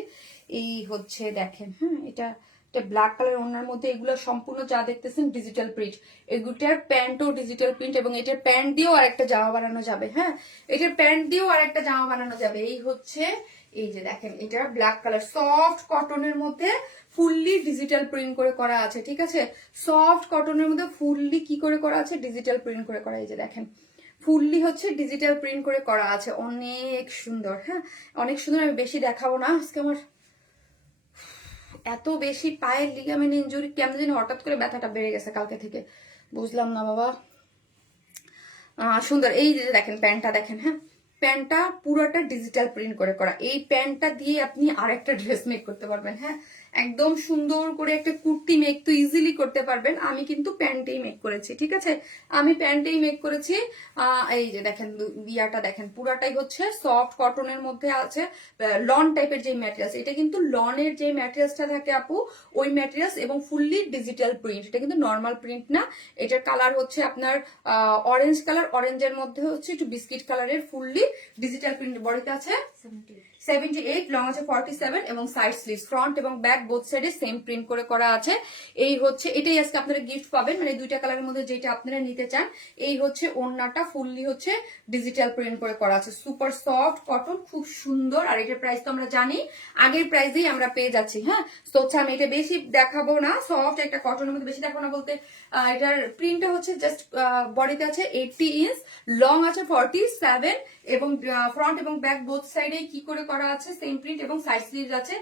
এই হচ্ছে দেখেন, হ্যাঁ, এটা ব্ল্যাক কালার ওনার মধ্যে, এগুলো সম্পূর্ণ যা দেখতেছেন ডিজিটাল প্রিন্ট। এগুলোটার প্যান্টও ডিজিটাল প্রিন্ট এবং এটার প্যান্ট দিয়েও আরেকটা জামা বানানো যাবে। হ্যাঁ, এটার প্যান্ট দিয়েও আরেকটা জামা বানানো যাবে। এই হচ্ছে, এই যে দেখেন, এটা ব্ল্যাক কালার সফট কটনের মধ্যে ফুললি ডিজিটাল প্রিন্ট করে করা আছে। ঠিক আছে, সফট কটনের মধ্যে ফুললি কি করে করা আছে, ডিজিটাল প্রিন্ট করে করা। এই যে দেখেন, ফুললি হচ্ছে ডিজিটাল প্রিন্ট করে করা আছে, অনেক সুন্দর। হ্যাঁ, অনেক সুন্দর। আমি বেশি দেখাবো না আজকে, আমার এত বেশি পায়ের লিগামেন্ট ইনজুরি, কেমন জানি হঠাৎ করে ব্যথাটা বেড়ে গেছে কালকে থেকে, বুঝলাম না বাবা। সুন্দর। এই যে দেখেন প্যান্টটা দেখেন, হ্যাঁ, প্যান্টটা পুরোটা ডিজিটাল প্রিন্ট করে করা। এই প্যান্টটা দিয়ে আপনি আরেকটা ড্রেস মেক করতে পারবেন। হ্যাঁ, একদম সুন্দর করে একটা কুর্তি মেক তো ইজিলি করতে পারবেন। আমি কিন্তু প্যান্টেই মেক করেছি, ঠিক আছে, আমি প্যান্টেই মেক করেছি। এই যে দেখেন বিয়াটা দেখেন, পুরাটাই হচ্ছে সফট কটনের মধ্যে আছে, লন টাইপের যে ম্যাটেরিয়ালস, এটা কিন্তু লনের যে ম্যাটেরিয়ালসটা থাকে আপু ওই ম্যাটেরিয়ালস, এবং ফুললি ডিজিটাল প্রিন্ট, এটা কিন্তু নর্মাল প্রিন্ট না। এটার কালার হচ্ছে আপনার অরেঞ্জ কালার, অরেঞ্জের মধ্যে হচ্ছে একটু বিস্কিট কালারের ফুললি ডিজিটাল প্রিন্ট। বডিতে আছে 78, লং আছে 47 এবং সাইড স্লিভস, ফ্রন্ট এবং ব্যাক বোথ সাইডে সেম প্রিন্ট করে করা আছে। এই হচ্ছে এটাই আজকে আপনারা গিফট পাবেন, মানে দুইটা কালারের মধ্যে যেটা আপনারা নিতে চান। এই হচ্ছে ওড়নাটা ফুললি হচ্ছে ডিজিটাল প্রিন্ট করে করা আছে, সুপার সফট কটন, খুব সুন্দর। আর এটার প্রাইস তো আমরা জানি, আগের প্রাইসেই আমরা পেয়ে যাচ্ছি। হ্যাঁ, তো হচ্ছে আমি এটা বেশি দেখাবো না, সফট একটা কটনের মধ্যে বেশি দেখাবো না বলতে, এটার প্রিন্টটা হচ্ছে জাস্ট বডিতে আছে 80 ইঞ্চ, লং আছে 47 এবং ফ্রন্ট এবং ব্যাক বোথ সাইডে কি করে করা আছে সেম প্রিন্ট এবং সাইড স্লিভস আছে।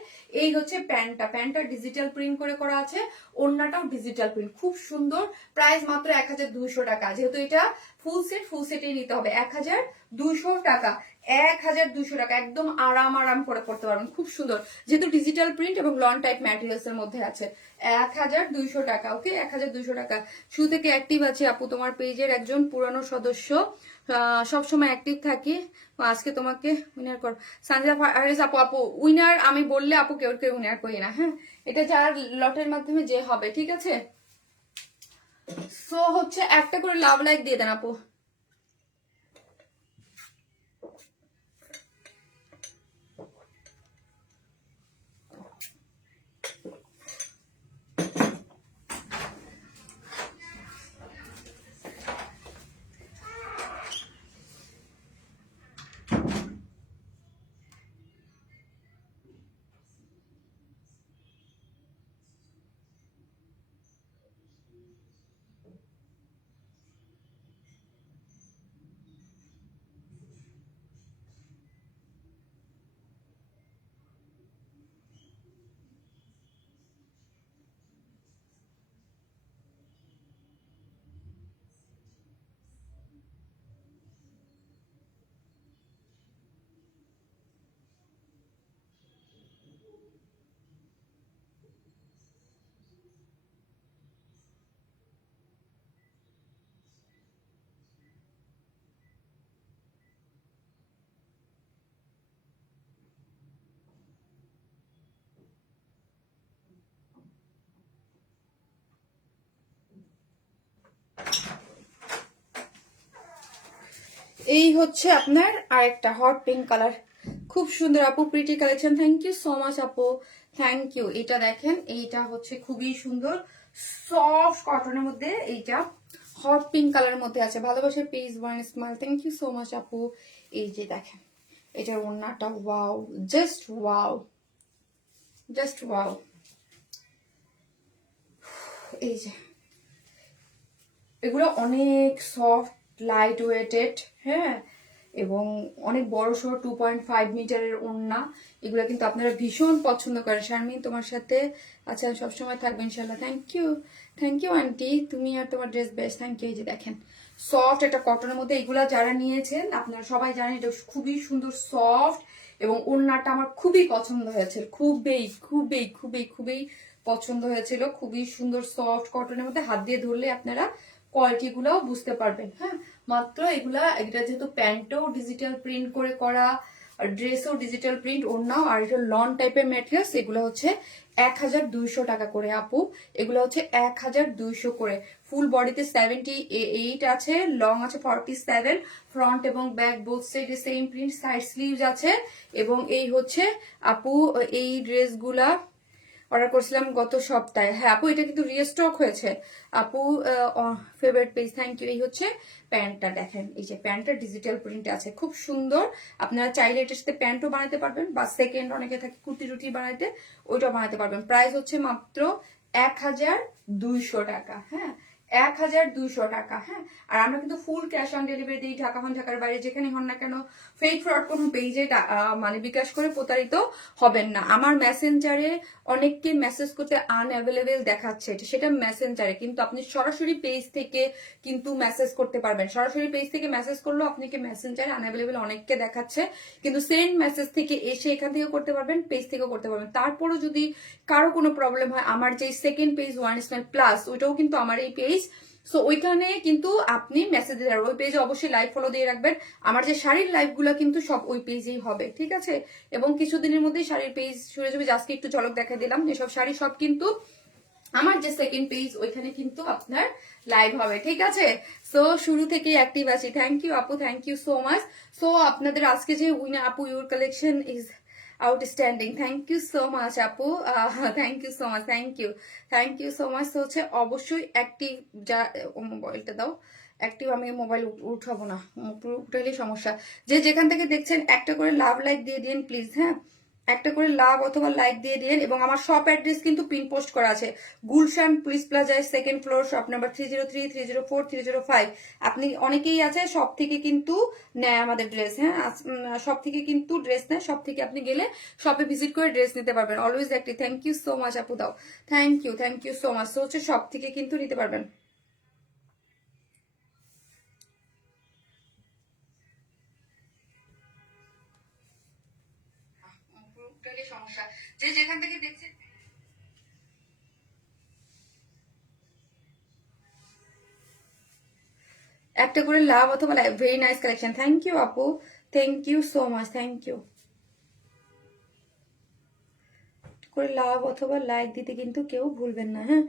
এই হচ্ছে প্যান্টটা ডিজিটাল প্রিন্ট করে করা আছে, ওড়নাটাও ডিজিটাল প্রিন্ট, খুব সুন্দর। প্রাইস মাত্র 1200 টাকা, যেহেতু এটা ফুল সেটেই নিতে হবে 1200 টাকা, 1200 টাকা, একদম আরাম করে পড়তে পারবেন, খুব সুন্দর, যেহেতু ডিজিটাল প্রিন্ট এবং লন টাইপ ম্যাটেরিয়ালস এর মধ্যে আছে। 1200 টাকা, ওকে, 1200 টাকা। শুরু থেকে অ্যাক্টিভ আছে আপু, তোমার পেজের একজন পুরানো সদস্য, সবসময় অ্যাক্টিভ থাকি, আজকে তোমাকে উইনার কর। সানজা ফারিস আপু, উইনার আমি বললে আপু কেউ উইনার করি না, হ্যাঁ, এটা যার লটের মাধ্যমে যে হবে, ঠিক আছে। সো হচ্ছে একটা করে লাভ লাইক দিয়ে দেন আপু। এই হচ্ছে আপনার আরেকটা হট পিঙ্ক কালার, খুব সুন্দর আপু, pretty collection, thank you so much আপু, থ্যাংক ইউ। এটা দেখেন, এইটা হচ্ছে খুবই সুন্দর সফট কটনের মধ্যে, এইটা হট পিঙ্ক কালার মধ্যে আছে, ভালোবাসার page one smile, thank you so much আপু। এই যে দেখেন এটার ওড়নাটা, wow, just wow, just wow. এই যে এগুলো অনেক সফট, লাইট ওয়েটেড, হ্যাঁ, এবং অনেক বড় সড়ো 2.5 মিটারের ওড়না। এগুলো কিন্তু আপনারা ভীষণ পছন্দ করেন। শারমিন তোমার সাথে আচ্ছা সবসময় থাকবে ইনশাল্লাহ, থ্যাংক ইউ আন্টি, তুমি আর তোমার ড্রেস বেস্ট, থ্যাংক ইউ। এই যে দেখেন সফট একটা কটনের মধ্যে, এগুলা যারা নিয়েছেন আপনারা সবাই জানেন এটা খুবই সুন্দর সফট, এবং ওড়নাটা আমার খুবই পছন্দ হয়েছে, খুবই পছন্দ হয়েছিল, খুবই সুন্দর সফট কটনের মধ্যে, হাত দিয়ে ধরলে আপনারা কোয়ালিটি গুলাও বুঝতে পারবেন। হ্যাঁ, মাত্র এটা যেহেতু প্যান্টও ডিজিটাল প্রিন্ট করে করা, আর ড্রেসও ডিজিটাল প্রিন্ট, ওড়নাও, আর এটা লন টাইপের ম্যাটেরিয়ালস, এগুলো হচ্ছে 1200 টাকা করে আপু, এগুলো হচ্ছে 1200 করে। ফুল বডিতে 78 আছে, লং আছে 47, ফ্রন্ট এবং ব্যাক বোথ সাইডে সেম প্রিন্ট, সাইড স্লিভস আছে। এবং এই হচ্ছে আপু এই ড্রেসগুলা অর্ডার করছিলাম গত সপ্তাহে, হ্যাঁ আপু এটা কিন্তু রিস্টক হয়েছে আপু, ফেভারিট পেজ, থ্যাংক ইউ। এই হচ্ছে প্যান্টটা দেখেন, এই যে প্যান্টটা ডিজিটাল প্রিন্ট আছে, খুব সুন্দর। আপনারা চাইলে এটার সাথে প্যান্টও বানাতে পারবেন, বা সেকেন্ড অনেকে থাকে কুর্তি টুটি বানাইতে, ওইটাও বানাতে পারবেন। প্রাইস হচ্ছে মাত্র 1200 টাকা, হ্যাঁ 1200 টাকা। হ্যাঁ, আর আমরা কিন্তু ফুল ক্যাশ অন ডেলিভারি দিই, ঢাকা হন ঢাকার বাইরে যেখানে হন না কেন। ফেক ফ্রড কোনো পেজে মানে বিকাশ করে প্রতারিত হবেন না। আমার মেসেঞ্জারে অনেককে মেসেজ করতে আনঅ্যাভেলেবেল দেখাচ্ছে, সেটা মেসেঞ্জারে, কিন্তু আপনি সরাসরি পেজ থেকে কিন্তু মেসেজ করতে পারবেন। সরাসরি পেজ থেকে মেসেজ করলেও আপনাকে মেসেঞ্জারে আনঅ্যাভেলেবেল অনেককে দেখাচ্ছে, কিন্তু সেন্ড মেসেজ থেকে এসে এখান থেকে করতে পারবেন, পেজ থেকেও করতে পারবেন। তারপরও যদি কারো কোনো প্রবলেম হয়, আমার যে second page one smile plus, ওইটাও কিন্তু আমার এই পেজ, সো ওইখানে কিন্তু আপনি মেসেজ দিয়ে ওই পেজে অবশ্যই লাইভ ফলো দিয়ে রাখবেন। আমার যে শাড়ির লাইভগুলো কিন্তু সব ওই পেজেই হবে, ঠিক আছে? এবং কিছুদিনের মধ্যেই শাড়ির পেজ শুরু যাবে। আজকে একটু ঝলক দেখা দিলাম, যেসব শাড়ি সব কিন্তু আমার যে সেকেন্ড পেজ ওইখানে কিন্তু আপনার লাইভ হবে, ঠিক আছে? সো শুরু থেকে অ্যাক্টিভ আছি। থ্যাংক ইউ আপু, thank you so much. So আপনাদের আজকে যে উইনার আপু, your collection is outstanding. Thank you so much আপু, thank you so much, thank you so much. তো হচ্ছে অবশ্যই অ্যাক্টিভ, যা মোবাইলটা দাও, অ্যাক্টিভ আমি মোবাইল উঠাবো না, পুরো উঠাইলে সমস্যা। যে যেখান থেকে দেখছেন একটা করে লাভ লাইক দিয়ে দিন প্লিজ। হ্যাঁ, একটা করে লাভ অথবা লাইক দিয়ে দিন। এবং আমার শপ অ্যাড্রেস কিন্তু পিন পোস্ট করা আছে, গুলশান পুলিশ প্লাজায় সেকেন্ড ফ্লোর, শপ নাম্বার 303, 304, 305। আপনি অনেকেই আছে সব থেকে কিন্তু নেয় আমাদের ড্রেস। হ্যাঁ, সব থেকে কিন্তু ড্রেস নেয়, সব থেকে আপনি গেলে শপে ভিজিট করে ড্রেস নিতে পারবেন। Always active. Thank you so much আপু, দাও, থ্যাংক ইউ সো মাচ। তো হচ্ছে সব থেকে কিন্তু নিতে পারবেন। সমস্যা, যে যেখান থেকে দেখছেন একটা করে লাভ অথবা very nice collection. Thank you আপু, thank you so much, thank you. করে লাভ অথবা লাইক দিতে কিন্তু কেউ ভুলবেন না। হ্যাঁ,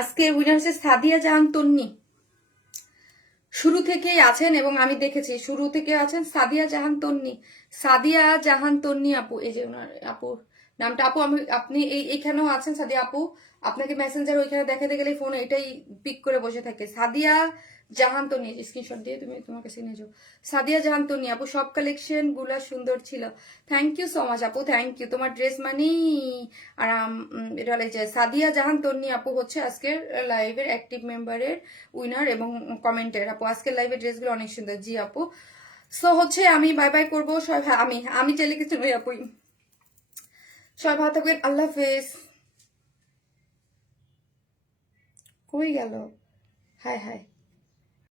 আজকের উইনার হচ্ছে সাদিয়া জাহান তন্নি। শুরু থেকেই আছেন এবং আমি দেখেছি শুরু থেকে আছেন সাদিয়া জাহান তন্নি। সাদিয়া জাহান তন্নি আপু, এই যে ওনার আপুর নামটা। আপু আমি, আপনি এইখানেও আছেন সাদিয়া আপু। আপনাকে মেসেঞ্জার ওইখানে দেখাতে গেলে ফোন এটাই পিক করে বসে থাকে। সাদিয়া জাহান তন্নি, স্ক্রিনশট দিয়ে তুমি তোমার কাছে নিয়ে যাও। সাদিয়া জাহান তন্নি আপু, সব কালেকশন গুলা সুন্দর ছিল। থ্যাংক ইউ সো মাচ আপু, থ্যাংক ইউ। তোমার ড্রেস মানেই আরাম। এটা যে সাদিয়া জাহান তন্নি আপু হচ্ছে আজকের লাইভের অ্যাক্টিভ মেম্বারের উইনার এবং কমেন্টের আপু। আজকের লাইভের ড্রেসগুলো অনেক সুন্দর। জি আপু। সো হচ্ছে আমি বাই বাই করবো সবাই। হ্যাঁ, আমি চাইলে কিছু নই আপু। সবাই ভালো থাকবেন, আল্লাহ হাফেজ। কই গেল? High high.